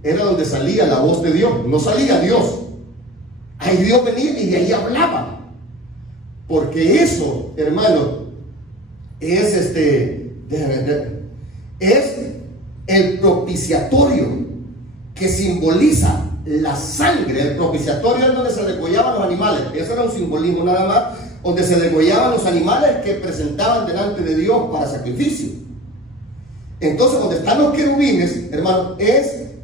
era donde salía la voz de Dios. No salía Dios. Ahí Dios venía y de ahí hablaba. Porque eso, hermano, es el propiciatorio que simboliza la sangre. El propiciatorio es donde se degollaban los animales. Eso era un simbolismo nada más, donde se degollaban los animales que presentaban delante de Dios para sacrificio. Entonces, donde están los querubines, hermano,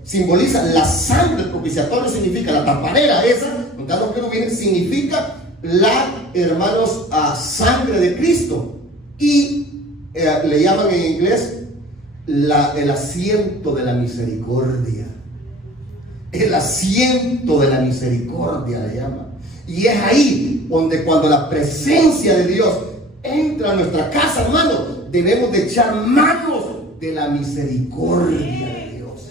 simboliza la sangre. El propiciatorio significa la tamparera esa, donde están los querubines, significa hermanos, sangre de Cristo. Y le llaman en inglés el asiento de la misericordia. El asiento de la misericordia le llama. Y es ahí donde, cuando la presencia de Dios entra a nuestra casa, hermano, debemos de echar manos de la misericordia de Dios.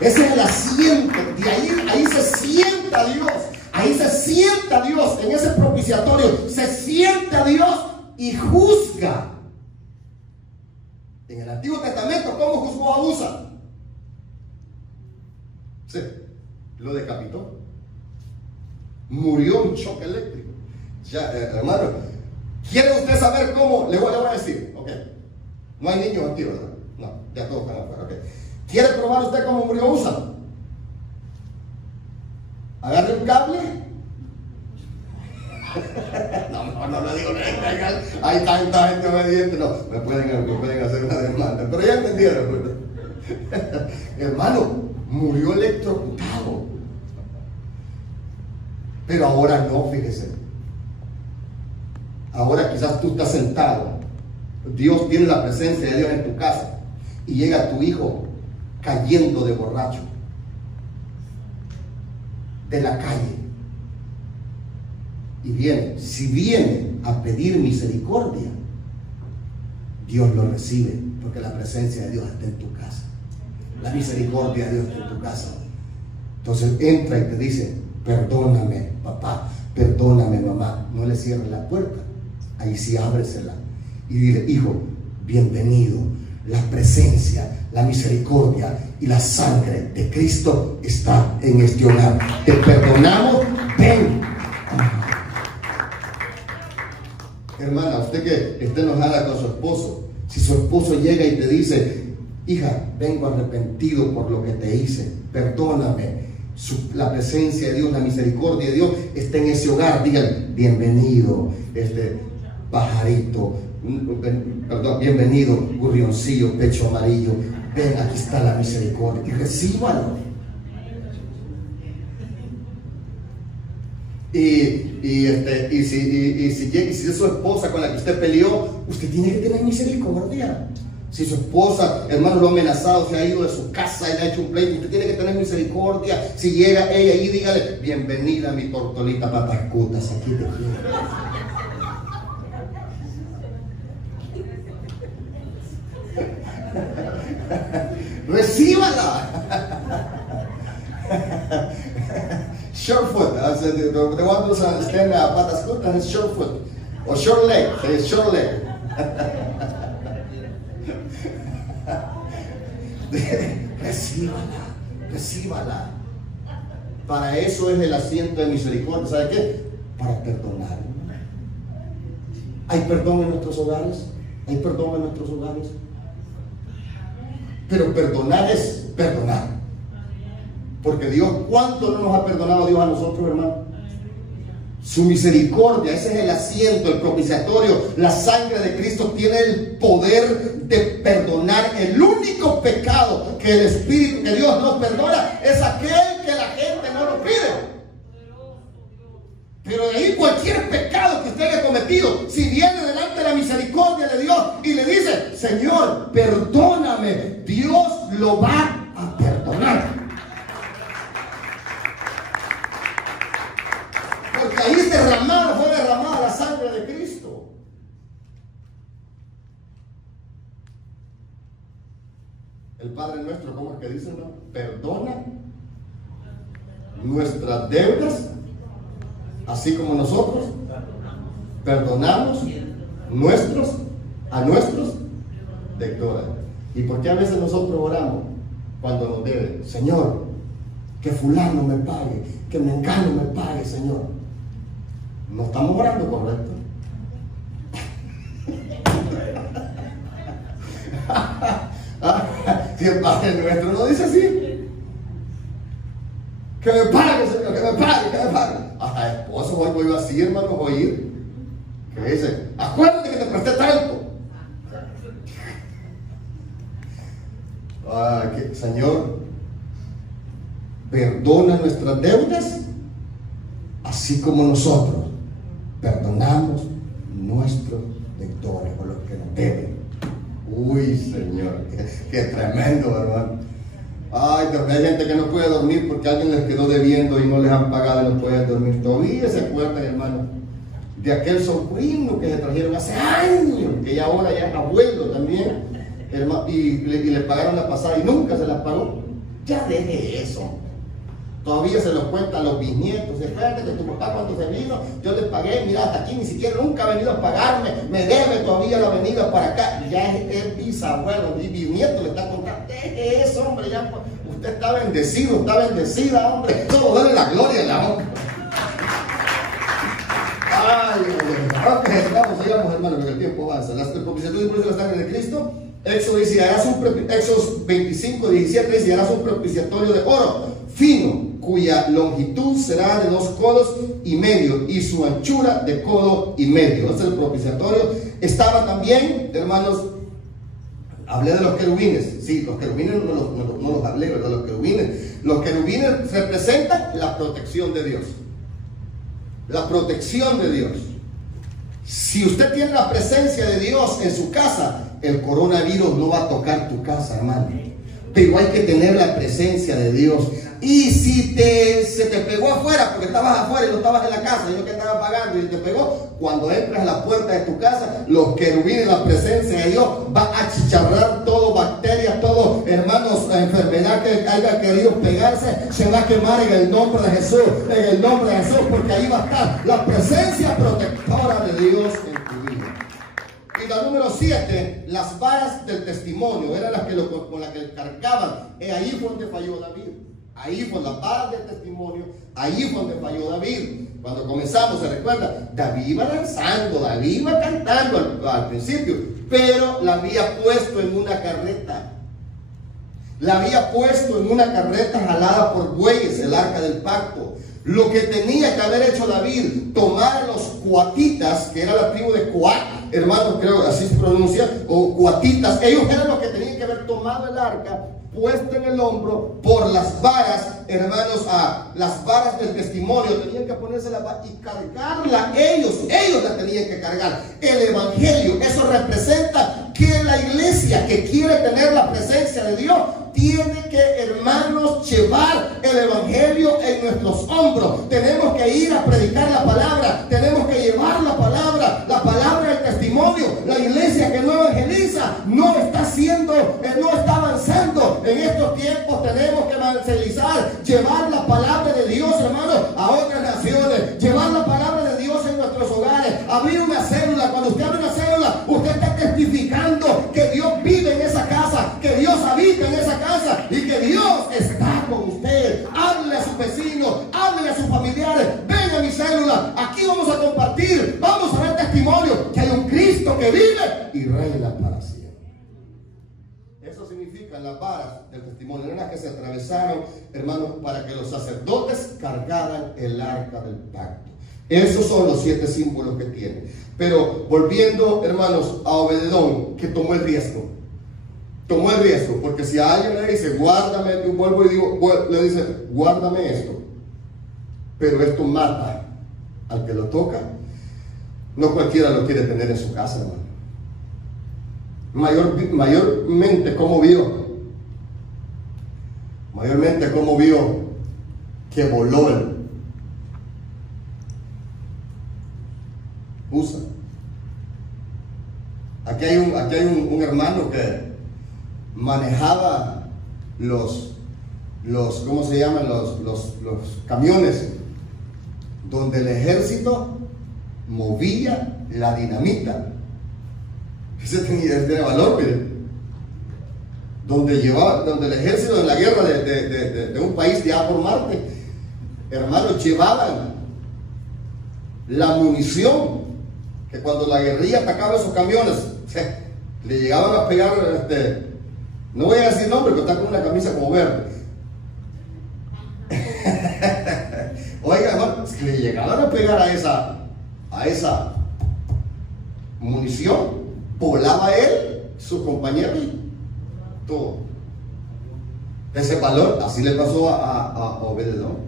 Ese es el asiento. De ahí se sienta Dios. Ahí se sienta Dios. En ese propiciatorio se sienta Dios y juzga. En el Antiguo Testamento, ¿cómo juzgó a Usa? Sí, lo decapitó. Murió en choque eléctrico. Ya, hermano, ¿quiere usted saber cómo? Le voy a decir, ok. No hay niños aquí, ¿verdad? No, ya todos están afuera, ok. ¿Quiere probar usted cómo murió Usa? Agarre un cable. No lo digo, hay tanta gente obediente, no, me pueden hacer una demanda, pero ya entendieron, ¿verdad? Hermano, murió electrocutado. Pero ahora no, fíjese. Ahora quizás tú estás sentado, Dios tiene la presencia de Dios en tu casa y llega tu hijo cayendo de borracho de la calle y viene, si viene a pedir misericordia, Dios lo recibe porque la presencia de Dios está en tu casa, la misericordia de Dios está en tu casa. Entonces entra y te dice: perdóname papá, perdóname mamá. No le cierres la puerta, ahí sí ábresela y dile: hijo, bienvenido. La presencia, la misericordia y la sangre de Cristo está en este hogar. Te perdonamos, ven. Hermana, usted que esté enojada con su esposo, si su esposo llega y te dice: hija, vengo arrepentido por lo que te hice, perdóname. La presencia de Dios, la misericordia de Dios está en ese hogar. Dígale: bienvenido, pajarito, perdón, bienvenido, gorrioncillo, pecho amarillo. Ven, aquí está la misericordia. Y recíbalo. Y si es su esposa con la que usted peleó, usted tiene que tener misericordia. Si su esposa, hermano, lo ha amenazado, se ha ido de su casa y le ha hecho un pleito, usted tiene que tener misericordia. Si llega ella y dígale: bienvenida mi tortolita patascutas, aquí te quiero. Recíbala. Surefoot, the one who understands patascutas is surefoot, or short leg, say short leg. Recíbala. Para eso es el asiento de misericordia. ¿Sabe qué? Para perdonar. ¿Hay perdón en nuestros hogares? ¿Hay perdón en nuestros hogares? Pero perdonar es perdonar. Porque Dios, ¿cuánto no nos ha perdonado Dios a nosotros, hermano? Su misericordia, ese es el asiento, el propiciatorio. La sangre de Cristo tiene el poder de perdonar. El único pecado que el Espíritu, que Dios nos perdona, es aquel que la gente no lo pide. Pero de ahí cualquier pecado que usted haya cometido, si viene delante de la misericordia de Dios y le dice: Señor, perdóname, Dios lo va a perdonar. Porque ahí fue derramada la sangre de Cristo. El Padre nuestro, ¿cómo es que dice, no? Perdona nuestras deudas, así como nosotros perdonamos a nuestros deudores. ¿Y por qué a veces nosotros oramos cuando nos deben? Señor, que fulano me pague, que mengano me pague, Señor. No estamos orando correcto. Si el Padre nuestro no dice así: que me pague, Señor, que me pague. Hasta esposos hoy voy así, hermanos, oír que dice: acuérdate que te presté tanto. Señor, perdona nuestras deudas, así como nosotros perdonamos nuestros deudores o los que nos deben. Uy, Señor, qué tremendo, hermano. Ay, hay gente que no puede dormir porque alguien les quedó debiendo y no les han pagado y no pueden dormir. Todavía se acuerdan, hermano, de aquel sobrino que se trajeron hace años, que ya ahora ya es abuelo también, hermano, y le pagaron la pasada y nunca se las pagó. Ya deje eso. Todavía se los cuentan los bisnietos. Espérate que tu papá cuando se vino, yo le pagué, mira, hasta aquí ni siquiera nunca ha venido a pagarme, me debe todavía la venida para acá. Y ya es bisabuelo, mi bisnieto le está contando. Deje eso, hombre, ya usted está bendecido, está bendecida, hombre. Solo dale la gloria a la honra. Ay, Ay, ahora que vamos, sigamos, hermano, porque el tiempo avanza. El propiciatorio por eso la sangre de Cristo. Éxodo dice, Éxodo 25, 17 dice, harás un propiciatorio de oro fino, cuya longitud será de 2 codos y medio y su anchura de codo y medio. Ese es el propiciatorio. Estaba también, hermanos, hablé de los querubines. Sí, los querubines no los hablé, ¿verdad? Los querubines. Los querubines representan la protección de Dios. La protección de Dios. Si usted tiene la presencia de Dios en su casa, el coronavirus no va a tocar tu casa, hermano. Pero hay que tener la presencia de Dios. Y si se te pegó afuera, porque estabas afuera y no estabas en la casa, y no que estabas pagando y te pegó, cuando entras a la puerta de tu casa, los querubines, la presencia de Dios va a achicharrar todo, bacterias, todo, hermanos, enfermedad que haya querido pegarse, se va a quemar en el nombre de Jesús, en el nombre de Jesús, porque ahí va a estar la presencia protectora de Dios en tu vida. Y la número 7, las varas del testimonio, eran las que con las que cargaban. Ahí fue donde falló David. Ahí fue las varas del testimonio. Ahí fue donde falló David. Cuando comenzamos, se recuerda, David iba danzando, David iba cantando al principio, pero la había puesto en una carreta. La había puesto en una carreta jalada por bueyes, el arca del pacto. Lo que tenía que haber hecho David, tomar a los cuatitas, que era la tribu de Coat, hermanos, creo que así se pronuncia, o cuatitas, ellos eran los que tenían que haber tomado el arca, puesto en el hombro por las varas, hermanos, las varas del testimonio, tenían que ponerse la vara y cargarla, ellos la tenían que cargar. El evangelio, eso representa que la iglesia que quiere tener la presencia de Dios tiene que, hermanos, llevar el evangelio en nuestros hombros. Tenemos que ir a predicar la palabra, tenemos que llevar la palabra del testimonio. La iglesia que no evangeliza no está avanzando. En estos tiempos tenemos que evangelizar, llevar la palabra de Dios, hermanos, a otras naciones, llevar la palabra de Dios en nuestros hogares, abrir una célula. Cuando usted abre una célula, usted está testificando que Dios vive en esa casa, que Dios habita en esa casa y que Dios está con usted. Hable a sus vecinos, hable a sus familiares, ven a mi célula, aquí vamos a compartir, vamos a ver testimonio que hay un Cristo que vive y reina para siempre. Eso significa las varas del testimonio, eran las que se atravesaron, hermanos, para que los sacerdotes cargaran el arca del pacto. Esos son los 7 símbolos que tiene. Pero volviendo, hermanos, a Obededón, que tomó el riesgo. Tomó el riesgo, porque si a alguien le dice, guárdame, yo vuelvo y digo, le dice, guárdame esto, pero esto mata al que lo toca, no cualquiera lo quiere tener en su casa, hermano. Mayormente, ¿cómo vio? Mayormente, ¿cómo vio que voló el USA? Aquí hay un hermano que manejaba los ¿cómo se llaman? Los camiones donde el ejército movía la dinamita. Ese tenía valor, miren. Donde el ejército en la guerra de un país de por Marte, hermanos, llevaban la munición que cuando la guerrilla atacaba esos camiones, le llegaban a pegar, no voy a decir nombre, pero está con una camisa como verde. Oiga, hermano, le llegaban a pegar a esa munición, volaba él, sus compañeros, todo. Ese valor, así le pasó a Obededón.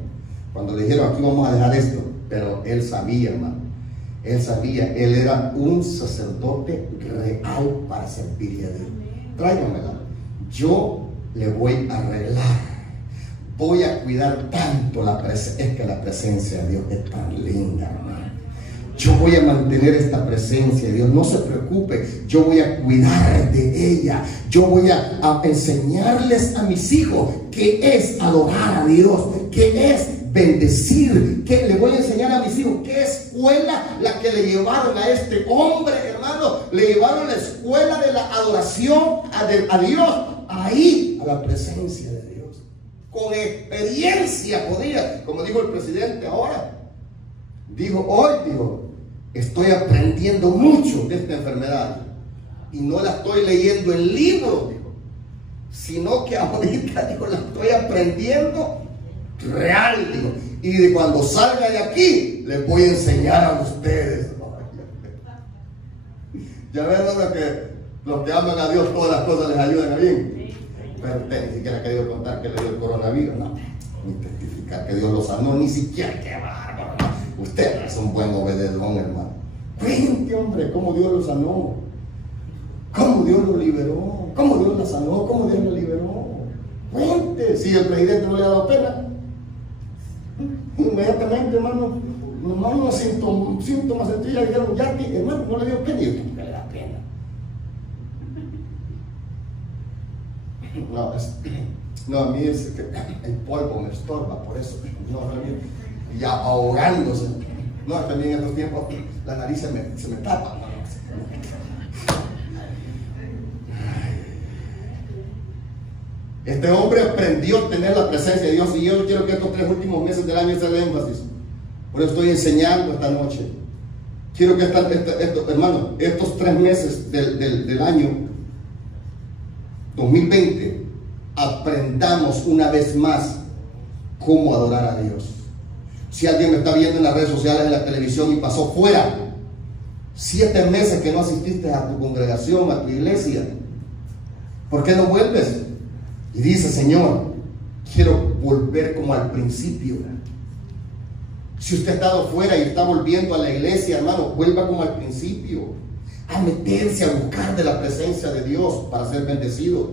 Cuando le dijeron, aquí vamos a dejar esto, pero él sabía, hermano. Él sabía, él era un sacerdote real para servirle a Dios. Tráigamela. Yo le voy a arreglar. Voy a cuidar tanto la presencia. Es que la presencia de Dios es tan linda, hermano. Yo voy a mantener esta presencia de Dios. No se preocupe. Yo voy a cuidar de ella. Yo voy a enseñarles a mis hijos qué es adorar a Dios, qué es bendecir, que le voy a enseñar a mis hijos qué escuela la que le llevaron a este hombre, hermano. Le llevaron a la escuela de la adoración a Dios, ahí, a la presencia de Dios. Con experiencia podía, como dijo el presidente ahora, dijo, estoy aprendiendo mucho de esta enfermedad. Y no la estoy leyendo en libros, dijo, sino que ahorita, dijo, la estoy aprendiendo real, dijo. Y de cuando salga de aquí, les voy a enseñar a ustedes. Ya ven, hermano, que los que aman a Dios, todas las cosas les ayudan a bien. Pero usted ni siquiera ha querido contar que le dio el coronavirus, no. Ni testificar que Dios lo sanó, ni siquiera, qué bárbaro. Usted es un buen obededón, hermano. Cuente, hombre, cómo Dios lo sanó, cómo Dios lo liberó, cómo Dios la sanó, cómo Dios lo liberó. Cuente. Si el presidente no le ha dado pena, inmediatamente, hermano, nomás unos síntomas sencillos, dijeron, ya, hermano, no le dio pena. Y yo, ¿qué le da pena? No, a mí es que el polvo me estorba, por eso. No, a mí, ya ahogándose. No, también en estos tiempos la nariz se me tapa. Este hombre aprendió a tener la presencia de Dios, y yo quiero que estos 3 últimos meses del año sea el énfasis. Por eso estoy enseñando esta noche. Quiero que hermano, estos 3 meses del año 2020 aprendamos una vez más cómo adorar a Dios. Si alguien me está viendo en las redes sociales, en la televisión, y pasó fuera 7 meses que no asististe a tu congregación, a tu iglesia, ¿por qué no vuelves? Y dice, Señor, quiero volver como al principio. Si usted ha estado fuera y está volviendo a la iglesia, hermano, vuelva como al principio, a meterse, a buscar de la presencia de Dios para ser bendecido,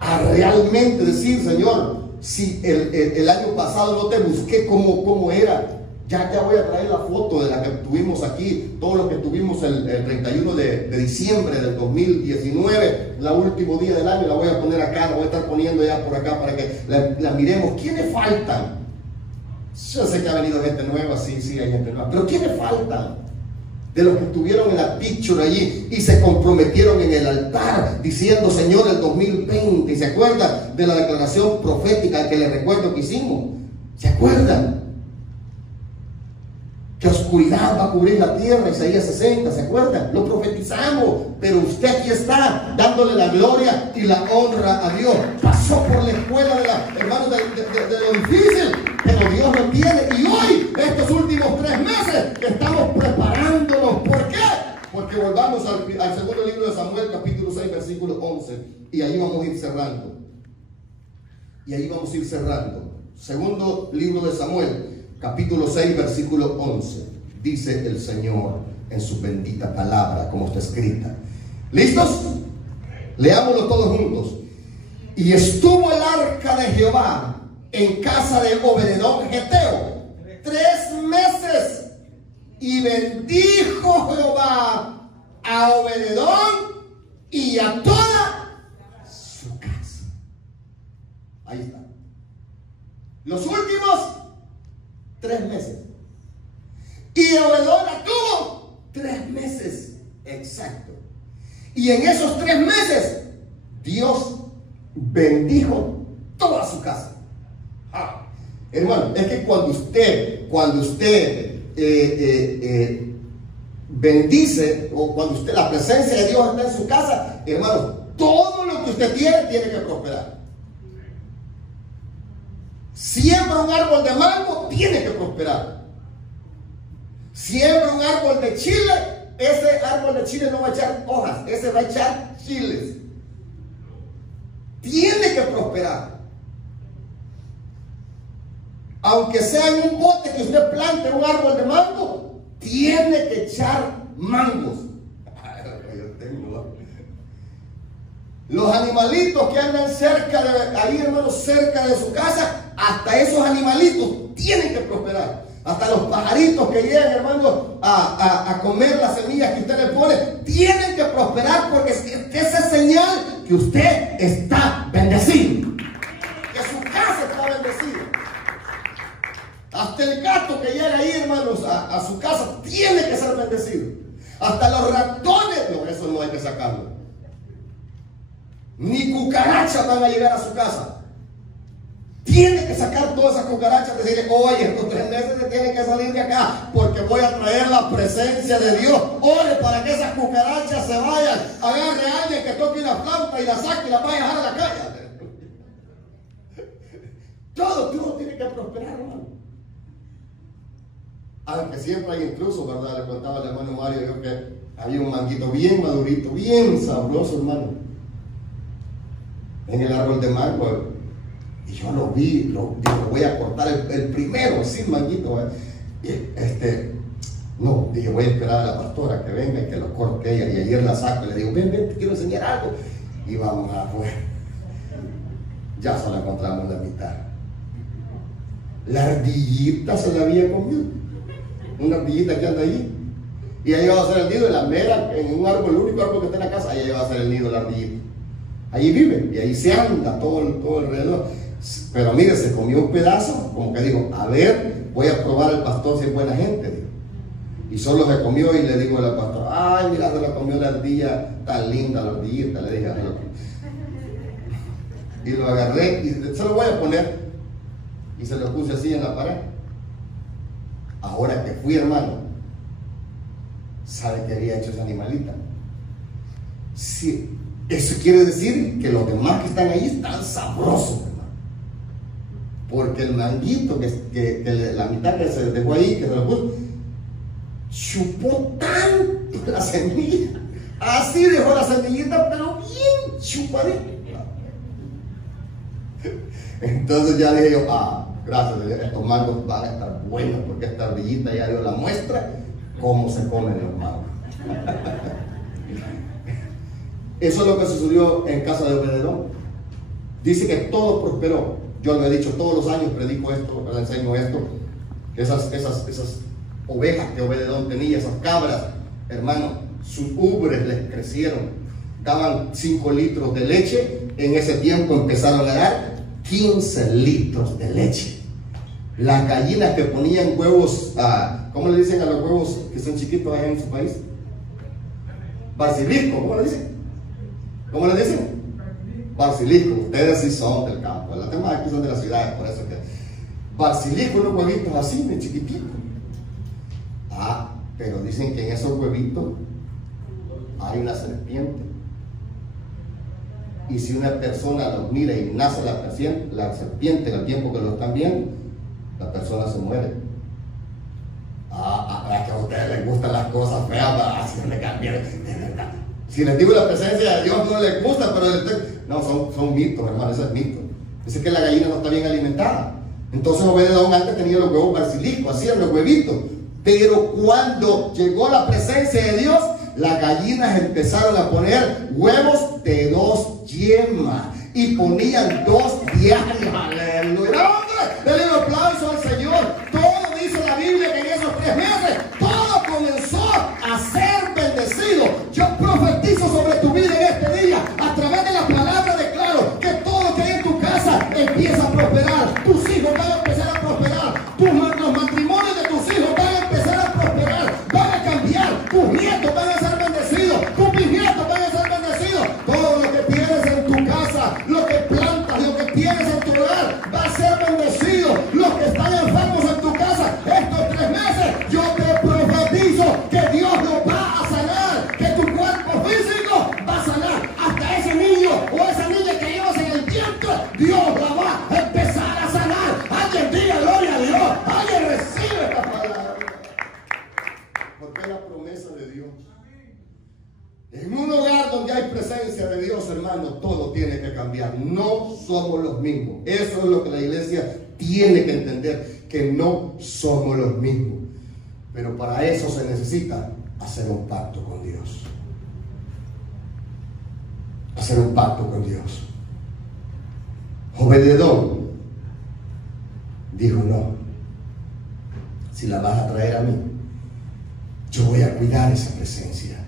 a realmente decir, Señor, si el año pasado no te busqué como era, ya voy a traer la foto de la que tuvimos aquí, todo lo que tuvimos el 31 de diciembre del 2019, el último día del año, la voy a poner acá, la voy a estar poniendo ya por acá para que la miremos. ¿Quiénes faltan? Yo sé que ha venido gente nueva, sí, hay gente nueva, pero ¿quiénes faltan? De los que estuvieron en la picture allí y se comprometieron en el altar diciendo, Señor, el 2020, y se acuerdan de la declaración profética que les recuerdo que hicimos. ¿Se acuerdan? Que oscuridad va a cubrir la tierra, Isaías 60, ¿se acuerdan? Lo profetizamos, pero usted aquí está dándole la gloria y la honra a Dios. Pasó por la escuela hermanos, de lo difícil, pero Dios lo tiene. Y hoy, estos últimos 3 meses, estamos preparándonos. ¿Por qué? Porque volvamos al segundo libro de Samuel, capítulo 6, versículo 11. Y ahí vamos a ir cerrando. Segundo libro de Samuel, capítulo 6, versículo 11. Dice el Señor en su bendita palabra, como está escrita. ¿Listos? Leámoslo todos juntos. Y estuvo el arca de Jehová en casa de Obededón Geteo 3 meses. Y bendijo Jehová a Obededón y a toda su casa. Ahí está. Los últimos 3 meses. Y Obededón la tuvo 3 meses exacto. Y en esos 3 meses Dios bendijo toda su casa. Hermano, es que cuando usted bendice, o cuando la presencia de Dios está en su casa, hermano, todo lo que usted tiene que prosperar. Siembra un árbol de mango, tiene que prosperar. Siembra un árbol de chile, ese árbol de chile no va a echar hojas, ese va a echar chiles. Tiene que prosperar. Aunque sea en un bote que usted plante un árbol de mango, tiene que echar mangos. Los animalitos que andan cerca de su casa, hasta esos animalitos tienen que prosperar. Hasta los pajaritos que llegan, hermano, a comer las semillas que usted le pone, tienen que prosperar, porque esa es señal que usted está bendecido, que su casa está bendecida. Hasta el gato que llega ahí, hermanos, a su casa, tiene que ser bendecido. Hasta los ratones, no, eso no hay que sacarlo. Ni cucarachas van a llegar a su casa. Tiene tiene que sacar todas esas cucarachas, decirle, oye, estos 3 meses se tienen que salir de acá, porque voy a traer la presencia de Dios. Ore para que esas cucarachas se vayan. Agarre a alguien que toque una flauta y la saque y la vaya a dejar a la calle. Todo tiene que prosperar, hermano. Aunque siempre hay intrusos, ¿verdad? Le contaba al hermano Mario yo que había un manguito bien madurito, bien sabroso, hermano, en el árbol de mango. Y yo lo vi, digo, voy a cortar el primero, sin manguito. No, dije, voy a esperar a la pastora que venga y que lo corte ella. Y ayer la saco y le digo, ven, te quiero enseñar algo. Y vamos afuera. Ya se la encontramos la mitad. La ardillita se la había comido. Una ardillita que anda ahí. Y ahí va a ser el nido de la mera, en un árbol, el único árbol que está en la casa, ahí va a ser el nido de la ardillita. Ahí vive y ahí se anda todo alrededor. Pero mire, se comió un pedazo, como que digo, a ver, voy a probar al pastor si es buena gente. Digo. Y solo se comió y le digo al pastor, ay, mira, se la comió la ardilla, tan linda la ardillita, le dije. Y lo agarré y se lo voy a poner. Y se lo puse así en la pared. Ahora que fui, hermano, ¿sabe qué había hecho esa animalita? Sí, eso quiere decir que los demás que están ahí están sabrosos, hermano. Porque el manguito, que la mitad que se dejó ahí, que se lo puso, chupó tanto la semilla. Así dejó la semillita, pero bien chupadita. Entonces ya dije yo, gracias, estos mangos van a estar buenos, porque esta ardillita ya dio la muestra cómo se comen los mangos. Eso es lo que sucedió en casa de Obededón. Dice que todo prosperó. Yo lo he dicho todos los años, predico esto, le enseño esto. Esas ovejas que Obededón tenía, esas cabras, hermano, sus ubres les crecieron. Daban 5 litros de leche. En ese tiempo empezaron a dar 15 litros de leche. Las gallinas que ponían huevos, ¿cómo le dicen a los huevos que son chiquitos allá en su país? Basilisco, ¿cómo le dicen? ¿Cómo le dicen? Basilisco. Ustedes sí son del campo, las demás aquí son de la ciudad, por eso que basilisco, unos huevitos así, de chiquititos. Pero dicen que en esos huevitos hay una serpiente. Y si una persona los mira y nace la serpiente en el tiempo que lo están viendo, la persona se muere. Es que a ustedes les gustan las cosas feas, así me cambian, de verdad. Si les digo la presencia de Dios no les gusta, pero no, son mitos, hermano, eso es mito. Dice que la gallina no está bien alimentada. Entonces Obededón antes tenía los huevos basilisco, hacían los huevitos. Pero cuando llegó la presencia de Dios, las gallinas empezaron a poner huevos de 2 yemas y ponían 2 diarios. Aleluya. Denle un aplauso al Señor. Todo dice la Biblia que en esos 3 meses todo comenzó a ser bendecido. Yo profetizo sobre tu vida en este día. A través de la palabra declaro que todo lo que hay en tu casa empieza a prosperar. Tus hijos van a empezar a prosperar. Los matrimonios de tus hijos van a empezar a prosperar. Van a cambiar. Tus nietos van a ser bendecidos. Tus bisnietos van a ser bendecidos. Todo lo que tienes en tu casa, lo que plantas, lo que tienes en tu hogar, va a ser bendecido. Los que están enfermos en tu casa, estos 3 meses, yo te profetizo que Dios los va a sanar, que tu cuerpo físico va a sanar. Hasta ese niño o esa niña que llevas en el vientre, Dios la va a empezar a sanar. Alguien diga gloria a Dios. Alguien recibe esta palabra. Porque es la promesa de Dios. En un hogar donde hay presencia de Dios, hermano, todo tiene que cambiar. No somos los mismos. Eso es lo que la iglesia tiene que entender, que no somos los mismos. Pero para eso se necesita hacer un pacto con Dios. Hacer un pacto con Dios. Obededón dijo, no, si la vas a traer a mí, yo voy a cuidar esa presencia.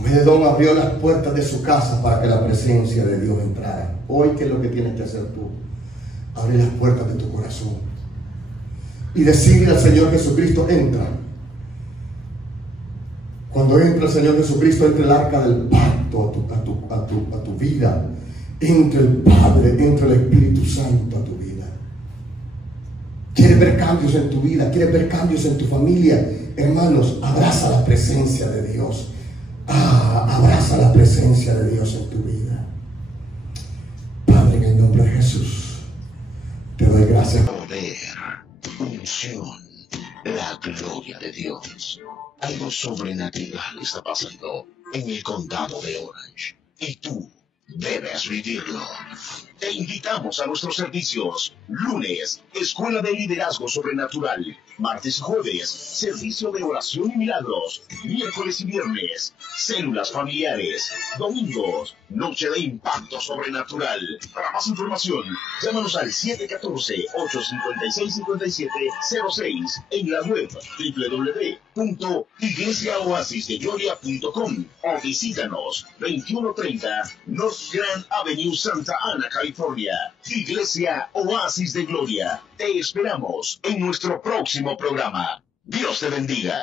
Obededón abrió las puertas de su casa para que la presencia de Dios entrara. Hoy, ¿qué es lo que tienes que hacer tú? Abrir las puertas de tu corazón y decirle al Señor Jesucristo, entra. Cuando entra el Señor Jesucristo, entra el arca del pacto a tu vida. entre el Padre, entre el Espíritu Santo a tu vida. ¿Quieres ver cambios en tu vida? ¿Quieres ver cambios en tu familia? Hermanos, abraza la presencia de Dios. Abraza la presencia de Dios en tu vida. Padre, en el nombre de Jesús, te doy gracias. Poder, unción, la gloria de Dios. Algo sobrenatural está pasando en el condado de Orange. Y tú debes vivirlo. Te invitamos a nuestros servicios. Lunes, Escuela de Liderazgo Sobrenatural. Martes y jueves, servicio de oración y milagros. Miércoles y viernes, células familiares. Domingos, noche de impacto sobrenatural. Para más información, llámanos al 714-856-5706 en la web www.iglesiaoasisdegloria.com o visítanos 2130 North Grand Avenue, Santa Ana, California. Iglesia Oasis de Gloria. Te esperamos en nuestro próximo programa. Dios te bendiga.